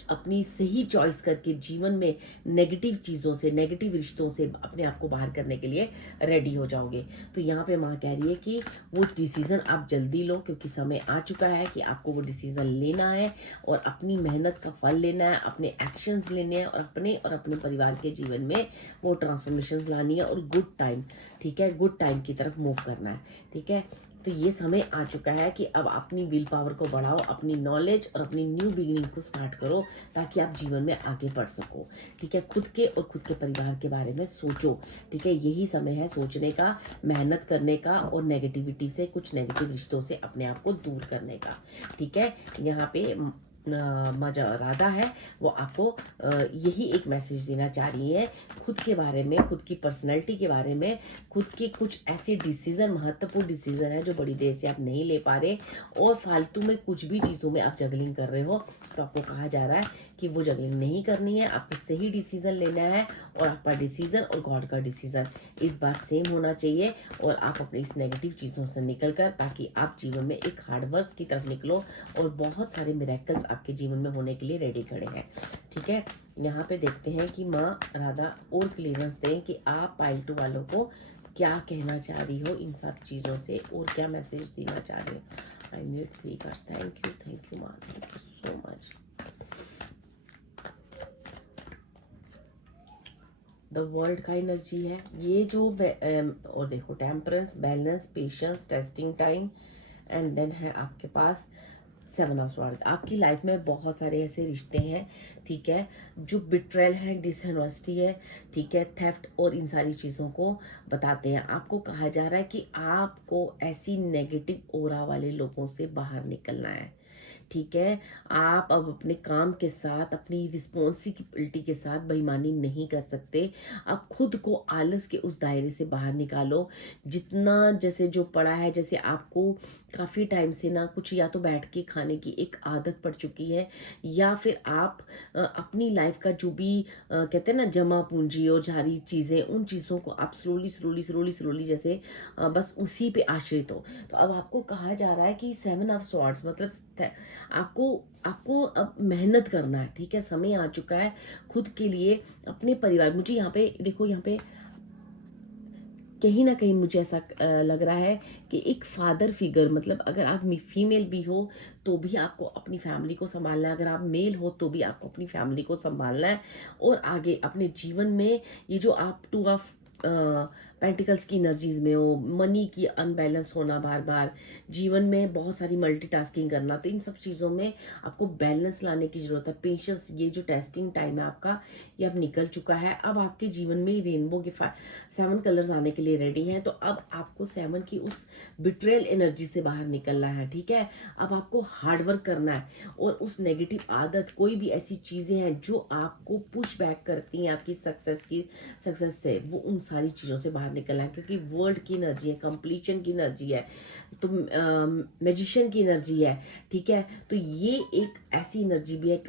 अपनी सही चॉइस करके जीवन में नेगेटिव चीज़ों से, नेगेटिव रिश्तों से अपने आप को बाहर करने के लिए रेडी हो जाओगे। तो यहाँ पे माँ कह रही है कि वो डिसीज़न आप जल्दी लो, क्योंकि समय आ चुका है कि आपको वो डिसीज़न लेना है और अपनी मेहनत का फल लेना है, अपने एक्शंस लेने हैं और अपने परिवार के जीवन में वो ट्रांसफॉर्मेशंस लानी है और गुड टाइम, ठीक है, गुड टाइम की तरफ मूव करना है। ठीक है, तो ये समय आ चुका है कि अब अपनी विल पावर को बढ़ाओ, अपनी नॉलेज और अपनी न्यू बिगिनिंग को स्टार्ट करो ताकि आप जीवन में आगे बढ़ सको। ठीक है, खुद के और खुद के परिवार के बारे में सोचो। ठीक है, यही समय है सोचने का, मेहनत करने का और नेगेटिविटी से, कुछ नेगेटिव रिश्तों से अपने आप को दूर करने का। ठीक है, यहाँ पे माँ जो राधा है वो आपको यही एक मैसेज देना चाह रही है, खुद के बारे में, खुद की पर्सनैलिटी के बारे में, खुद के कुछ ऐसे डिसीज़न, महत्वपूर्ण डिसीज़न है जो बड़ी देर से आप नहीं ले पा रहे और फालतू में कुछ भी चीज़ों में आप जगलिंग कर रहे हो। तो आपको कहा जा रहा है कि वो जगलिंग नहीं करनी है, आपको सही डिसीज़न लेना है और आपका डिसीज़न और गॉड का डिसीज़न इस बार सेम होना चाहिए और आप अपनी इस नेगेटिव चीज़ों से निकल कर, ताकि आप जीवन में एक हार्डवर्क की तरफ निकलो और बहुत सारे मिरेकल्स आपके जीवन में होने के लिए रेडी खड़े हैं। ठीक है, यहाँ पे देखते हैं कि माँ राधा और क्लियरेंस दें कि आप पाइल 2 वालों को क्या कहना चाह रही हो इन सब चीज़ों से और क्या मैसेज देना चाह रही हो। I need 3 cards. Thank you माँ, thank you so much. The world का एनर्जी है ये जो और देखो temperance, balance, patience, testing time and then है आपके पास 7 ऑफ स्वॉर्ड। आपकी लाइफ में बहुत सारे ऐसे रिश्ते हैं, ठीक है, जो बिट्रेल है, डिसऑनेस्टी है, ठीक है, थेफ्ट और इन सारी चीज़ों को बताते हैं। आपको कहा जा रहा है कि आपको ऐसी नेगेटिव ओरा वाले लोगों से बाहर निकलना है। ठीक है, आप अब अपने काम के साथ, अपनी रिस्पॉन्सिबिलिटी के साथ बेईमानी नहीं कर सकते। आप खुद को आलस के उस दायरे से बाहर निकालो। जितना जैसे जो पड़ा है, जैसे आपको काफ़ी टाइम से ना कुछ या तो बैठ के खाने की एक आदत पड़ चुकी है, या फिर आप अपनी लाइफ का जो भी कहते हैं ना जमा पूंजी और जारी चीज़ें, उन चीज़ों को आप स्लोली स्लोली स्लोली स्लोली जैसे बस उसी पे आश्रित हो। तो अब आपको कहा जा रहा है कि 7 ऑफ स्वॉर्ड्स मतलब आपको आपको अब मेहनत करना है। ठीक है, समय आ चुका है खुद के लिए, अपने परिवार। मुझे यहाँ पे देखो, यहाँ पे कहीं ना कहीं मुझे ऐसा लग रहा है कि एक फादर फिगर, मतलब अगर आप फीमेल भी हो तो भी आपको अपनी फैमिली को संभालना है, अगर आप मेल हो तो भी आपको अपनी फैमिली को संभालना है और आगे अपने जीवन में ये जो आप 2 ऑफ पेंटिकल्स की एनर्जीज में हो, मनी की अनबैलेंस होना, बार बार जीवन में बहुत सारी मल्टीटास्किंग करना, तो इन सब चीज़ों में आपको बैलेंस लाने की ज़रूरत है। पेशेंस, ये जो टेस्टिंग टाइम है आपका, ये अब निकल चुका है। अब आपके जीवन में रेनबो के 7 कलर्स आने के लिए रेडी हैं। तो अब आपको 7 की उस बिट्रेल एनर्जी से बाहर निकलना है। ठीक है, अब आपको हार्डवर्क करना है और उस नेगेटिव आदत, कोई भी ऐसी चीज़ें हैं जो आपको पुश बैक करती हैं आपकी सक्सेस से, वो उन सारी चीज़ों से बाहर निकलना है। क्योंकि वर्ल्ड की एनर्जी है, कंप्लीशन की एनर्जी है, तो मैजिशियन की एनर्जी है। ठीक है, तो ये एक ऐसी एनर्जी भी है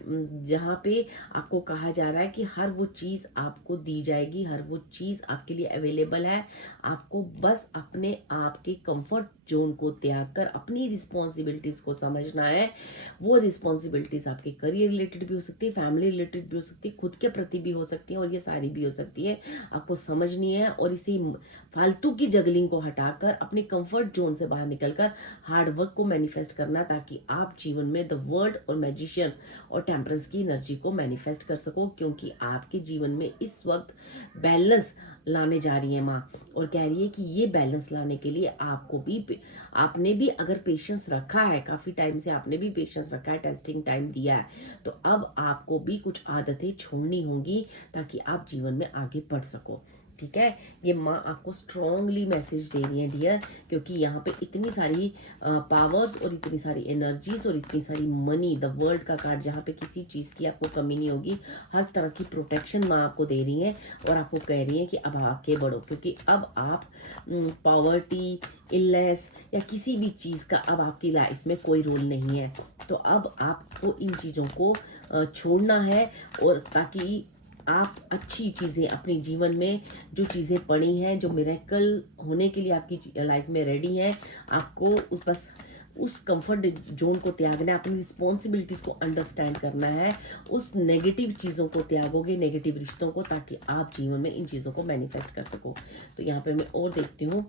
जहाँ पे आपको कहा जा रहा है कि हर वो चीज़ आपको दी जाएगी, हर वो चीज़ आपके लिए अवेलेबल है। आपको बस अपने आप के कंफर्ट जोन को त्याग कर अपनी रिस्पॉन्सिबिलिटीज़ को समझना है। वो रिस्पॉन्सिबिलिटीज़ आपके करियर रिलेटेड भी हो सकती है, फैमिली रिलेटेड भी हो सकती है, खुद के प्रति भी हो सकती है और ये सारी भी हो सकती है। आपको समझनी है और इसी फालतू की जगलिंग को हटाकर अपने कंफर्ट जोन से बाहर निकलकर हार्ड वर्क को मैनिफेस्ट करना, ताकि आप जीवन में द वर्ल्ड और मैजिशियन और टेम्परेंस की एनर्जी को मैनिफेस्ट कर सको। क्योंकि आपके जीवन में इस वक्त बैलेंस लाने जा रही है माँ, और कह रही है कि ये बैलेंस लाने के लिए आपने भी अगर पेशेंस रखा है, काफ़ी टाइम से आपने भी पेशेंस रखा है, टेस्टिंग टाइम दिया है, तो अब आपको भी कुछ आदतें छोड़नी होंगी ताकि आप जीवन में आगे बढ़ सको। ठीक है। ये माँ आपको स्ट्रॉन्गली मैसेज दे रही है डियर, क्योंकि यहाँ पे इतनी सारी पावर्स और इतनी सारी एनर्जीज और इतनी सारी मनी, द वर्ल्ड का कार्ड, जहाँ पे किसी चीज़ की आपको कमी नहीं होगी, हर तरह की प्रोटेक्शन माँ आपको दे रही है और आपको कह रही है कि अब आगे बढ़ो, क्योंकि अब आप पॉवर्टी, इलनेस या किसी भी चीज़ का अब आपकी लाइफ में कोई रोल नहीं है। तो अब आपको इन चीज़ों को छोड़ना है, और ताकि आप अच्छी चीज़ें अपने जीवन में, जो चीज़ें पड़ी हैं, जो मिरेकल होने के लिए आपकी लाइफ में रेडी हैं, आपको बस उस कंफर्ट जोन को त्यागना है, अपनी रिस्पॉन्सिबिलिटीज़ को अंडरस्टैंड करना है, उस नेगेटिव चीज़ों को त्यागोगे, नेगेटिव रिश्तों को, ताकि आप जीवन में इन चीज़ों को मैनिफेस्ट कर सको। तो यहाँ पे मैं और देखती हूँ,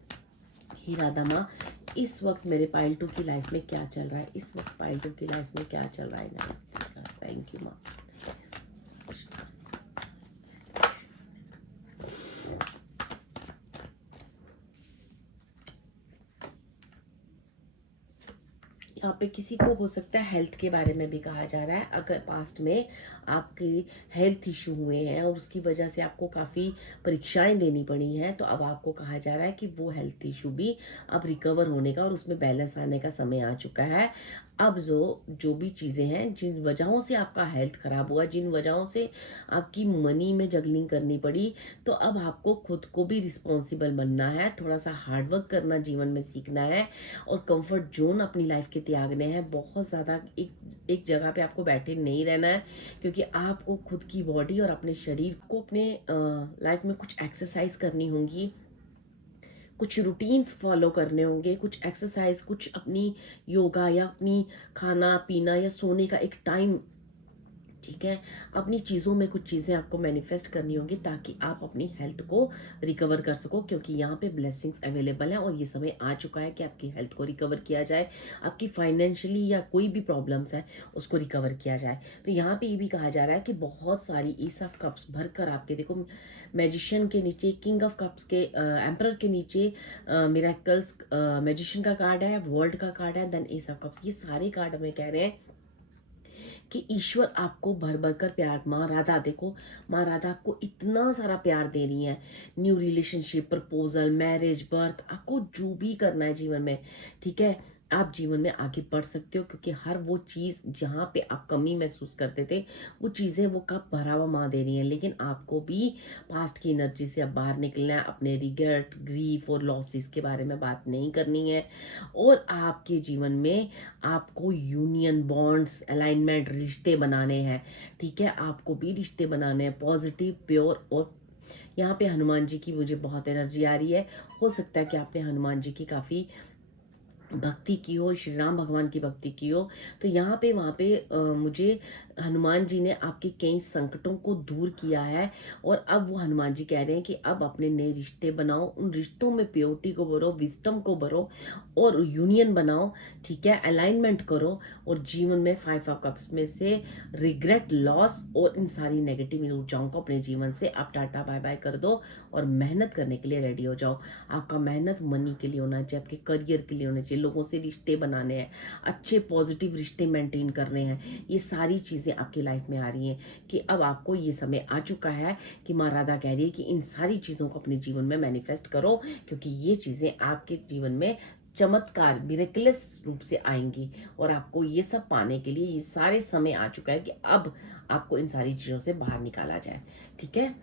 ही राधा माँ, इस वक्त मेरे पाइल 2 की लाइफ में क्या चल रहा है, इस वक्त पाइल 2 की लाइफ में क्या चल रहा है। थैंक यू माँ। यहाँ पे किसी को हो सकता है हेल्थ के बारे में भी कहा जा रहा है। अगर पास्ट में आपकी हेल्थ इशू हुए हैं और उसकी वजह से आपको काफ़ी परीक्षाएं देनी पड़ी हैं, तो अब आपको कहा जा रहा है कि वो हेल्थ इशू भी अब रिकवर होने का और उसमें बैलेंस आने का समय आ चुका है। अब जो भी चीज़ें हैं, जिन वजहों से आपका हेल्थ ख़राब हुआ, जिन वजहों से आपकी मनी में जगलिंग करनी पड़ी, तो अब आपको खुद को भी रिस्पॉन्सिबल बनना है, थोड़ा सा हार्डवर्क करना जीवन में सीखना है, और कंफर्ट जोन अपनी लाइफ के त्यागने हैं। बहुत ज़्यादा एक जगह पे आपको बैठे नहीं रहना है, क्योंकि आपको खुद की बॉडी और अपने शरीर को, अपने लाइफ में कुछ एक्सरसाइज करनी होंगी, कुछ रूटीन्स फॉलो करने होंगे, कुछ एक्सरसाइज, कुछ अपनी योगा या अपनी खाना पीना या सोने का एक टाइम, ठीक है, अपनी चीज़ों में कुछ चीज़ें आपको मैनिफेस्ट करनी होगी, ताकि आप अपनी हेल्थ को रिकवर कर सको, क्योंकि यहाँ पे ब्लेसिंग्स अवेलेबल हैं और ये समय आ चुका है कि आपकी हेल्थ को रिकवर किया जाए, आपकी फाइनेंशियली या कोई भी प्रॉब्लम्स है उसको रिकवर किया जाए। तो यहाँ पे ये भी कहा जा रहा है कि बहुत सारी ईस ऑफ कप्स भरकर आपके, देखो मैजिशियन के नीचे, किंग ऑफ कप्स के, एम्परर के नीचे मिरेकल्स, मैजिशियन का कार्ड है, वर्ल्ड का कार्ड है, देन ईस ऑफ कप्स, ये सारे कार्ड हमें कह रहे हैं कि ईश्वर आपको भर भर कर प्यार, माँ राधा, देखो माँ राधा आपको इतना सारा प्यार दे रही है। New relationship, proposal, marriage, birth, आपको जो भी करना है जीवन में, ठीक है, आप जीवन में आगे बढ़ सकते हो, क्योंकि हर वो चीज़ जहाँ पे आप कमी महसूस करते थे, वो चीज़ें वो कब भरा हुआ माँ दे रही हैं। लेकिन आपको भी पास्ट की एनर्जी से अब बाहर निकलना है, अपने रिग्रेट, ग्रीफ और लॉसेस के बारे में बात नहीं करनी है, और आपके जीवन में आपको यूनियन, बॉन्ड्स, अलाइनमेंट, रिश्ते बनाने हैं, ठीक है, आपको भी रिश्ते बनाने हैं पॉजिटिव, प्योर। और यहाँ पे हनुमान जी की मुझे बहुत एनर्जी आ रही है। हो सकता है कि आपने हनुमान जी की काफ़ी भक्ति की हो, श्री राम भगवान की भक्ति की हो, तो यहाँ पे वहाँ पे मुझे हनुमान जी ने आपके कई संकटों को दूर किया है, और अब वो हनुमान जी कह रहे हैं कि अब अपने नए रिश्ते बनाओ, उन रिश्तों में प्योरिटी को भरो, विस्डम को भरो और यूनियन बनाओ, ठीक है, अलाइनमेंट करो, और जीवन में 5 ऑफ कप्स में से रिग्रेट, लॉस और इन सारी नेगेटिव ऊर्जाओं को अपने जीवन से आप टाटा बाय बाय कर दो और मेहनत करने के लिए रेडी हो जाओ। आपका मेहनत मनी के लिए होना चाहिए, आपके करियर के लिए होना चाहिए, लोगों से रिश्ते बनाने हैं, अच्छे पॉजिटिव रिश्ते मेंटेन करने हैं। ये सारी चीज़ें आपकी लाइफ में आ रही हैं कि अब आपको ये समय आ चुका है कि माँ राधा कह रही है कि इन सारी चीज़ों को अपने जीवन में मैनिफेस्ट करो, क्योंकि ये चीज़ें आपके जीवन में चमत्कार, मिरेकलस रूप से आएंगी, और आपको ये सब पाने के लिए ये सारे समय आ चुका है कि अब आपको इन सारी चीज़ों से बाहर निकाला जाए, ठीक है।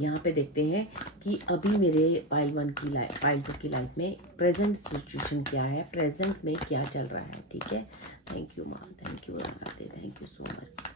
यहाँ पे देखते हैं कि अभी मेरे पाइल 1 की लाइफ, पाइल 2 की लाइफ में प्रेजेंट सिचुएशन क्या है, प्रेजेंट में क्या चल रहा है, ठीक है। थैंक यू माँ, thank you Radhe, thank you so much.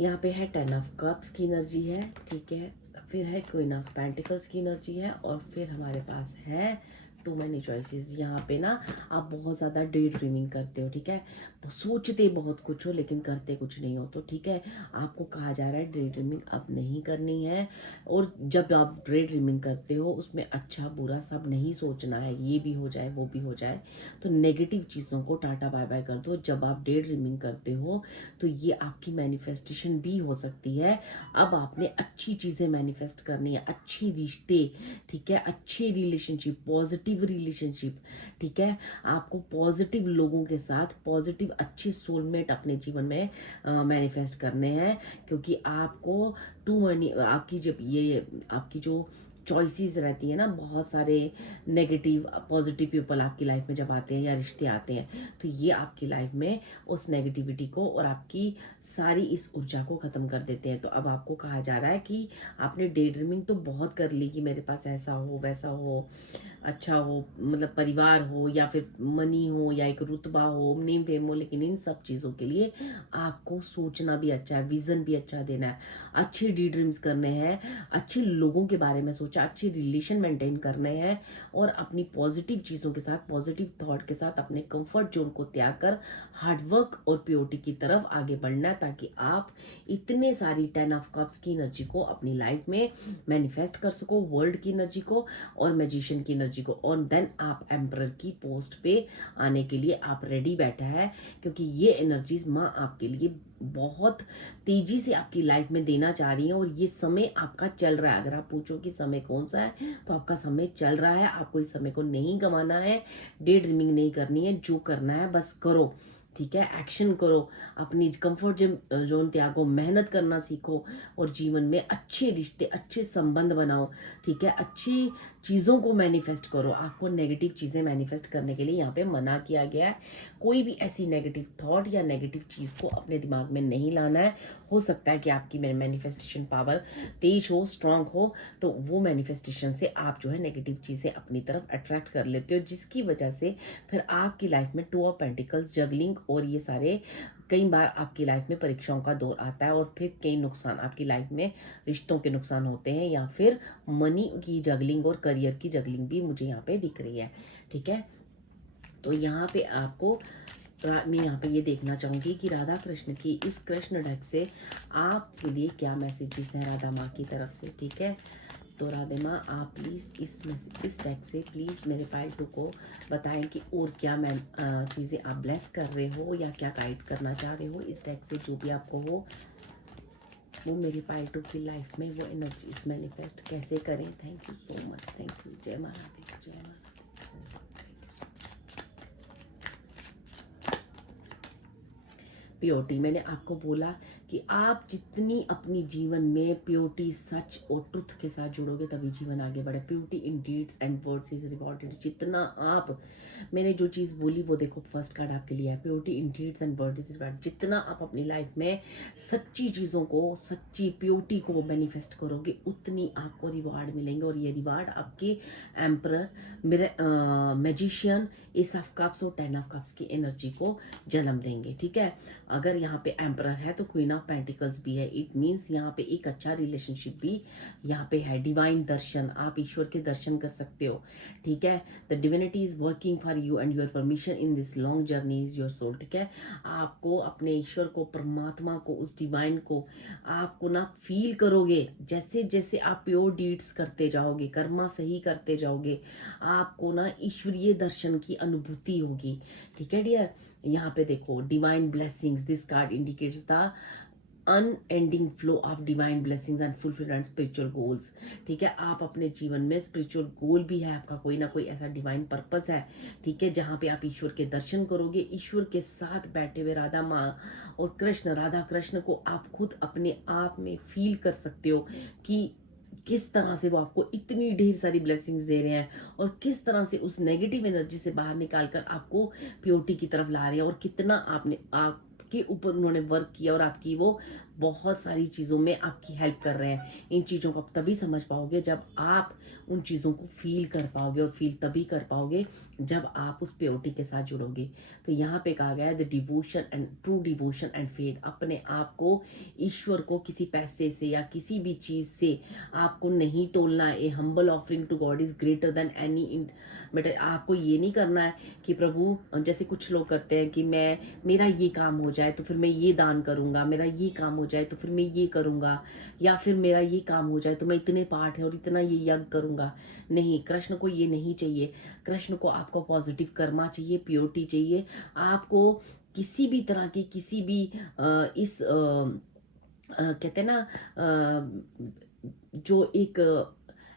यहाँ पे है 10 ऑफ कप्स की एनर्जी है, ठीक है, फिर है क्वीन ऑफ पेंटिकल्स की एनर्जी है, और फिर हमारे पास है टू मैनी चॉइसेस। यहाँ पे ना आप बहुत ज़्यादा डे ड्रीमिंग करते हो, ठीक है, सोचते बहुत कुछ हो लेकिन करते कुछ नहीं हो, तो ठीक है, आपको कहा जा रहा है डे ड्रीमिंग अब नहीं करनी है, और जब आप डे ड्रीमिंग करते हो उसमें अच्छा बुरा सब नहीं सोचना है, ये भी हो जाए वो भी हो जाए, तो नेगेटिव चीज़ों को टाटा बाय बाय कर दो। जब आप डे ड्रीमिंग करते हो तो ये आपकी मैनिफेस्टेशन भी हो सकती है। अब आपने अच्छी चीज़ें मैनिफेस्ट करनी है, अच्छी रिश्ते, ठीक है, अच्छे रिलेशनशिप, पॉजिटिव रिलेशनशिप, ठीक है, आपको पॉजिटिव लोगों के साथ, पॉजिटिव अच्छे सोलमेट अपने जीवन में मैनिफेस्ट करने हैं, क्योंकि आपको टू मनी आपकी जब ये आपकी जो चॉइसेस रहती है ना, बहुत सारे नेगेटिव पॉजिटिव पीपल आपकी लाइफ में जब आते हैं या रिश्ते आते हैं, तो ये आपकी लाइफ में उस नेगेटिविटी को और आपकी सारी इस ऊर्जा को ख़त्म कर देते हैं। तो अब आपको कहा जा रहा है कि आपने डे ड्रीमिंग तो बहुत कर ली कि मेरे पास ऐसा हो वैसा हो, अच्छा हो, मतलब परिवार हो या फिर मनी हो या एक रुतबा हो, नेम फेम हो, लेकिन इन सब चीज़ों के लिए आपको सोचना भी अच्छा है, विज़न भी अच्छा देना है, अच्छे डी ड्रीम्स करने हैं, अच्छे लोगों के बारे में सोचा, अच्छे रिलेशन मेंटेन करने हैं और अपनी पॉजिटिव चीज़ों के साथ, पॉजिटिव थॉट के साथ अपने कंफर्ट जोन को त्याग कर हार्डवर्क और प्योरिटी की तरफ आगे बढ़ना है, ताकि आप इतने सारी 10 ऑफ कप्स की एनर्जी को अपनी लाइफ में मैनिफेस्ट कर सको, वर्ल्ड की एनर्जी को और मैजिशियन की एनर्जी को, और देन आप एम्परर की पोस्ट पे आने के लिए आप रेडी बैठा है, क्योंकि ये एनर्जीज माँ आपके लिए बहुत तेजी से आपकी लाइफ में देना चाह रही है और ये समय आपका चल रहा है। अगर आप पूछो कि समय कौन सा है, तो आपका समय चल रहा है, आपको इस समय को नहीं गंवाना है, डे ड्रीमिंग नहीं करनी है, जो करना है बस करो, ठीक है, एक्शन करो, अपनी कंफर्ट जोन त्यागो, मेहनत करना सीखो और जीवन में अच्छे रिश्ते, अच्छे संबंध बनाओ, ठीक है, अच्छी चीज़ों को मैनिफेस्ट करो। आपको नेगेटिव चीज़ें मैनिफेस्ट करने के लिए यहाँ पे मना किया गया है। कोई भी ऐसी नेगेटिव थॉट या नेगेटिव चीज़ को अपने दिमाग में नहीं लाना है। हो सकता है कि आपकी मैनिफेस्टेशन पावर तेज हो, स्ट्रांग हो, तो वो मैनिफेस्टेशन से आप जो है नेगेटिव चीज़ें अपनी तरफ अट्रैक्ट कर लेते हो, जिसकी वजह से फिर आपकी लाइफ में 2 ऑफ पेंटिकल्स, जगलिंग और ये सारे कई बार आपकी लाइफ में परीक्षाओं का दौर आता है और फिर कई नुकसान आपकी लाइफ में, रिश्तों के नुकसान होते हैं या फिर मनी की जगलिंग और करियर की जगलिंग भी मुझे यहाँ पे दिख रही है, ठीक है। तो यहाँ पे आपको मैं यहाँ पे ये देखना चाहूँगी कि राधा कृष्ण की इस कृष्ण डेक से आपके लिए क्या मैसेजेस हैं राधा माँ की तरफ से, ठीक है। तो राधे माँ, आप प्लीज़ इस डेक से प्लीज़ मेरे पाइल 2 को बताएं कि और क्या मैं चीज़ें आप ब्लेस कर रहे हो या क्या गाइड करना चाह रहे हो इस डेक से, जो भी आपको हो वो मेरी पाइल 2 की लाइफ में वो एनर्जीज मैनिफेस्ट कैसे करें। Thank you so much, thank you. जय महाराधे, जय महाराधे। प्योरिटी, मैंने आपको बोला कि आप जितनी अपनी जीवन में प्योरिटी, सच और ट्रुथ के साथ जुड़ोगे तभी जीवन आगे बढ़े। Purity in deeds and words is rewarded. जितना आप, मैंने जो चीज़ बोली वो देखो, फर्स्ट कार्ड आपके लिए है, purity in deeds and words is rewarded. जितना आप अपनी लाइफ में सच्ची चीज़ों को, सच्ची प्योरिटी को मैनिफेस्ट करोगे, उतनी आपको रिवार्ड मिलेंगे और ये रिवार्ड आपके एम्परर, मेरे मैजिशियन, एस ऑफ कप्स और 10 ऑफ कप्स की एनर्जी को जन्म देंगे, ठीक है। अगर यहाँ पे एम्परर है तो क्वीन ऑफ पेंटिकल्स भी है। इट मीन्स यहाँ पे एक अच्छा रिलेशनशिप भी यहाँ पे है। डिवाइन दर्शन, आप ईश्वर के दर्शन कर सकते हो, ठीक है। The divinity is working for you and your permission in this long journey is your soul, ठीक है। आपको अपने ईश्वर को, परमात्मा को, उस डिवाइन को आपको ना फील करोगे, जैसे जैसे आप प्योर डीड्स करते जाओगे, कर्मा सही करते जाओगे, आपको ना ईश्वरीय दर्शन की अनुभूति होगी, ठीक है डियर। यहाँ पे देखो, divine blessings, this card indicates the unending flow of divine blessings and fulfilment spiritual goals, ठीक है। आप अपने जीवन में स्पिरिचुअल गोल भी है आपका, कोई ना कोई ऐसा डिवाइन पर्पस है, ठीक है, जहाँ पे आप ईश्वर के दर्शन करोगे। ईश्वर के साथ बैठे हुए राधा माँ और कृष्ण, राधा कृष्ण को आप खुद अपने आप में फील कर सकते हो कि किस तरह से वो आपको इतनी ढेर सारी ब्लेसिंग्स दे रहे हैं और किस तरह से उस नेगेटिव एनर्जी से बाहर निकाल कर आपको प्योरिटी की तरफ ला रहे हैं, और कितना आपके ऊपर उन्होंने वर्क किया और आपकी वो बहुत सारी चीज़ों में आपकी हेल्प कर रहे हैं। इन चीज़ों को आप तभी समझ पाओगे जब आप उन चीज़ों को फील कर पाओगे, और फील तभी कर पाओगे जब आप उस प्योरिटी के साथ जुड़ोगे। तो यहाँ पे कहा गया है the devotion and true devotion and faith. अपने आप को ईश्वर को किसी पैसे से या किसी भी चीज़ से आपको नहीं तोलना है। A humble offering to God is greater than any, but आपको ये नहीं करना है कि प्रभु, जैसे कुछ लोग करते हैं कि मेरा ये काम हो जाए तो फिर मैं ये दान करूंगा, मेरा ये काम हो जाए तो फिर मैं ये करूंगा, या फिर मेरा ये काम हो जाए तो मैं इतने पाठ है और इतना ये यज्ञ करूंगा। नहीं, कृष्ण को ये नहीं चाहिए। कृष्ण को आपको पॉजिटिव कर्मा चाहिए, प्योरिटी चाहिए। आपको किसी भी तरह की, किसी भी कहते हैं ना, जो एक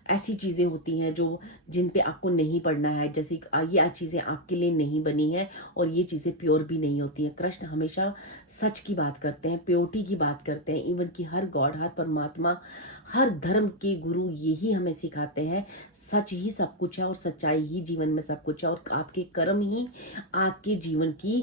ऐसी चीज़ें होती हैं जो जिन पे आपको नहीं पड़ना है, जैसे ये चीज़ें आपके लिए नहीं बनी हैं और ये चीज़ें प्योर भी नहीं होती हैं। कृष्ण हमेशा सच की बात करते हैं, प्योरिटी की बात करते हैं। इवन कि हर गॉड, हर परमात्मा, हर धर्म के गुरु यही हमें सिखाते हैं, सच ही सब कुछ है और सच्चाई ही जीवन में सब कुछ है, और आपके कर्म ही आपके जीवन की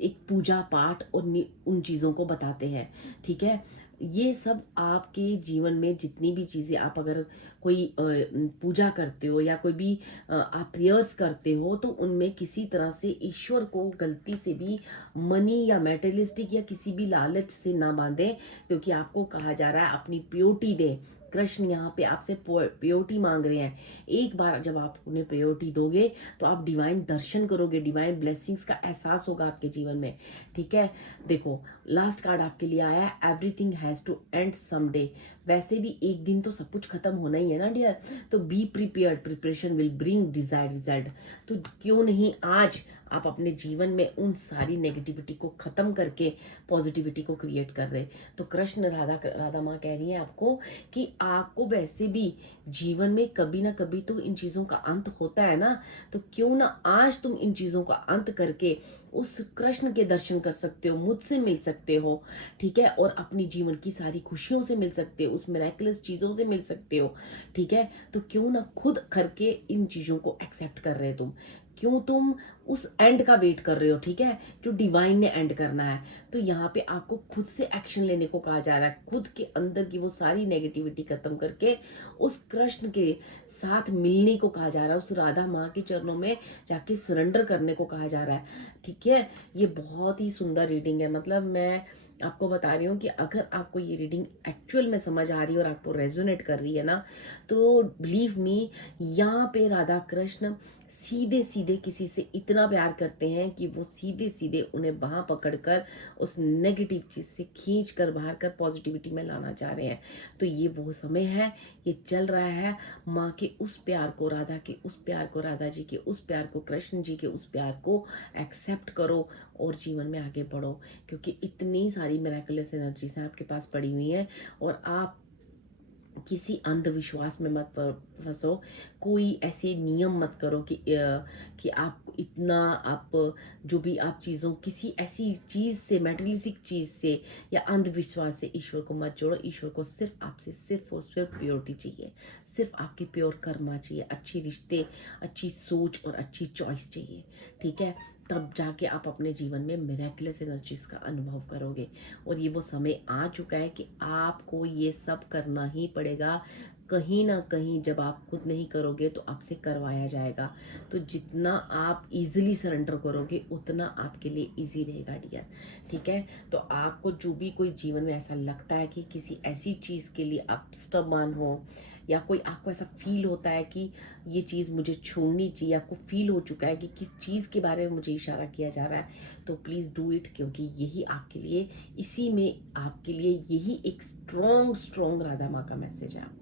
एक पूजा पाठ और उन चीज़ों को बताते हैं। ठीक है, ये सब आपके जीवन में जितनी भी चीज़ें आप अगर कोई पूजा करते हो या कोई भी आप प्रेयर्स करते हो, तो उनमें किसी तरह से ईश्वर को गलती से भी मनी या मेटेरियलिस्टिक या किसी भी लालच से ना बांधें, क्योंकि आपको कहा जा रहा है अपनी प्योरिटी दें। कृष्ण यहाँ पे आपसे प्योरिटी मांग रहे हैं। एक बार जब आप उन्हें प्योरिटी दोगे तो आप डिवाइन दर्शन करोगे, डिवाइन ब्लेसिंग्स का एहसास होगा आपके जीवन में। ठीक है, देखो लास्ट कार्ड आपके लिए आया है, everything has to end someday. वैसे भी एक दिन तो सब कुछ खत्म होना ही है ना डियर, तो be prepared, preparation will bring desired result. तो क्यों नहीं आज आप अपने जीवन में उन सारी नेगेटिविटी को ख़त्म करके पॉजिटिविटी को क्रिएट कर रहे। तो कृष्ण राधा माँ कह रही हैं आपको कि आपको वैसे भी जीवन में कभी ना कभी तो इन चीज़ों का अंत होता है ना, तो क्यों ना आज तुम इन चीज़ों का अंत करके उस कृष्ण के दर्शन कर सकते हो, मुझसे मिल सकते हो। ठीक है, और अपनी जीवन की सारी खुशियों से मिल सकते हो, उस मिरेकलस चीज़ों से मिल सकते हो। ठीक है, तो क्यों ना खुद करके इन चीज़ों को एक्सेप्ट कर रहे हो तुम, क्यों तुम उस एंड का वेट कर रहे हो। ठीक है, जो डिवाइन ने एंड करना है, तो यहाँ पे आपको खुद से एक्शन लेने को कहा जा रहा है, खुद के अंदर की वो सारी नेगेटिविटी खत्म करके उस कृष्ण के साथ मिलने को कहा जा रहा है, उस राधा माँ के चरणों में जाके सरेंडर करने को कहा जा रहा है। ठीक है, ये बहुत ही सुंदर रीडिंग है। मतलब मैं आपको बता रही हूँ कि अगर आपको ये रीडिंग एक्चुअल में समझ आ रही है और आपको रेजोनेट कर रही है ना, तो बिलीव मी, यहाँ पे राधा कृष्ण सीधे सीधे किसी से इतना प्यार करते हैं कि वो सीधे सीधे उन्हें बाँह पकड़कर उस नेगेटिव चीज़ से खींच कर बाहर कर पॉजिटिविटी में लाना चाह रहे हैं। तो ये वो समय है, ये चल रहा है। माँ के उस प्यार को, राधा के उस प्यार को, राधा जी के उस प्यार को, कृष्ण जी के उस प्यार को एक्सेप्ट करो और जीवन में आगे बढ़ो, क्योंकि इतनी सारी मिरेकलस एनर्जीज हैं आपके पास पड़ी हुई हैं। और आप किसी अंधविश्वास में मत फंसो, कोई ऐसे नियम मत करो कि आप इतना, आप जो भी आप चीज़ों, किसी ऐसी चीज़ से, मेटेरियलिस्टिक चीज़ से या अंधविश्वास से ईश्वर को मत जोड़ो। ईश्वर को सिर्फ आपसे सिर्फ और सिर्फ प्योरिटी चाहिए, सिर्फ आपकी प्योर कर्मा चाहिए, अच्छे रिश्ते, अच्छी सोच और अच्छी चॉइस चाहिए। ठीक है, तब जाके आप अपने जीवन में मिरेकलस एनर्जीज का अनुभव करोगे। और ये वो समय आ चुका है कि आपको ये सब करना ही पड़ेगा। कहीं ना कहीं जब आप खुद नहीं करोगे तो आपसे करवाया जाएगा। तो जितना आप इजीली सरेंडर करोगे उतना आपके लिए इजी रहेगा डियर। ठीक है, तो आपको जो भी कोई जीवन में ऐसा लगता है कि किसी ऐसी चीज़ के लिए आप स्टबर्न हो, या कोई आपको ऐसा फील होता है कि ये चीज़ मुझे छोड़नी चाहिए, आपको फील हो चुका है कि किस चीज़ के बारे में मुझे इशारा किया जा रहा है, तो प्लीज़ डू इट, क्योंकि यही आपके लिए, इसी में आपके लिए यही एक स्ट्रॉन्ग स्ट्रॉन्ग राधा माँ का मैसेज है आपको।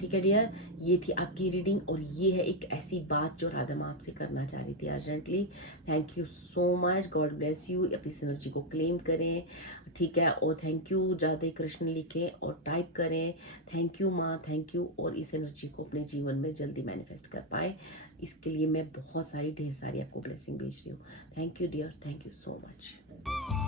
ठीक है डियर, ये थी आपकी रीडिंग और ये है एक ऐसी बात जो राधा माँ आपसे करना चाह रही थी urgently. Thank you so much, God bless you. अपनी एनर्जी को क्लेम करें। ठीक है, और थैंक यू राधे कृष्ण लिखें और टाइप करें, थैंक यू माँ, थैंक यू, और इस एनर्जी को अपने जीवन में जल्दी मैनिफेस्ट कर पाए। इसके लिए मैं बहुत सारी, ढेर सारी आपको ब्लेसिंग भेज रही हूँ। Thank you dear, thank you so much.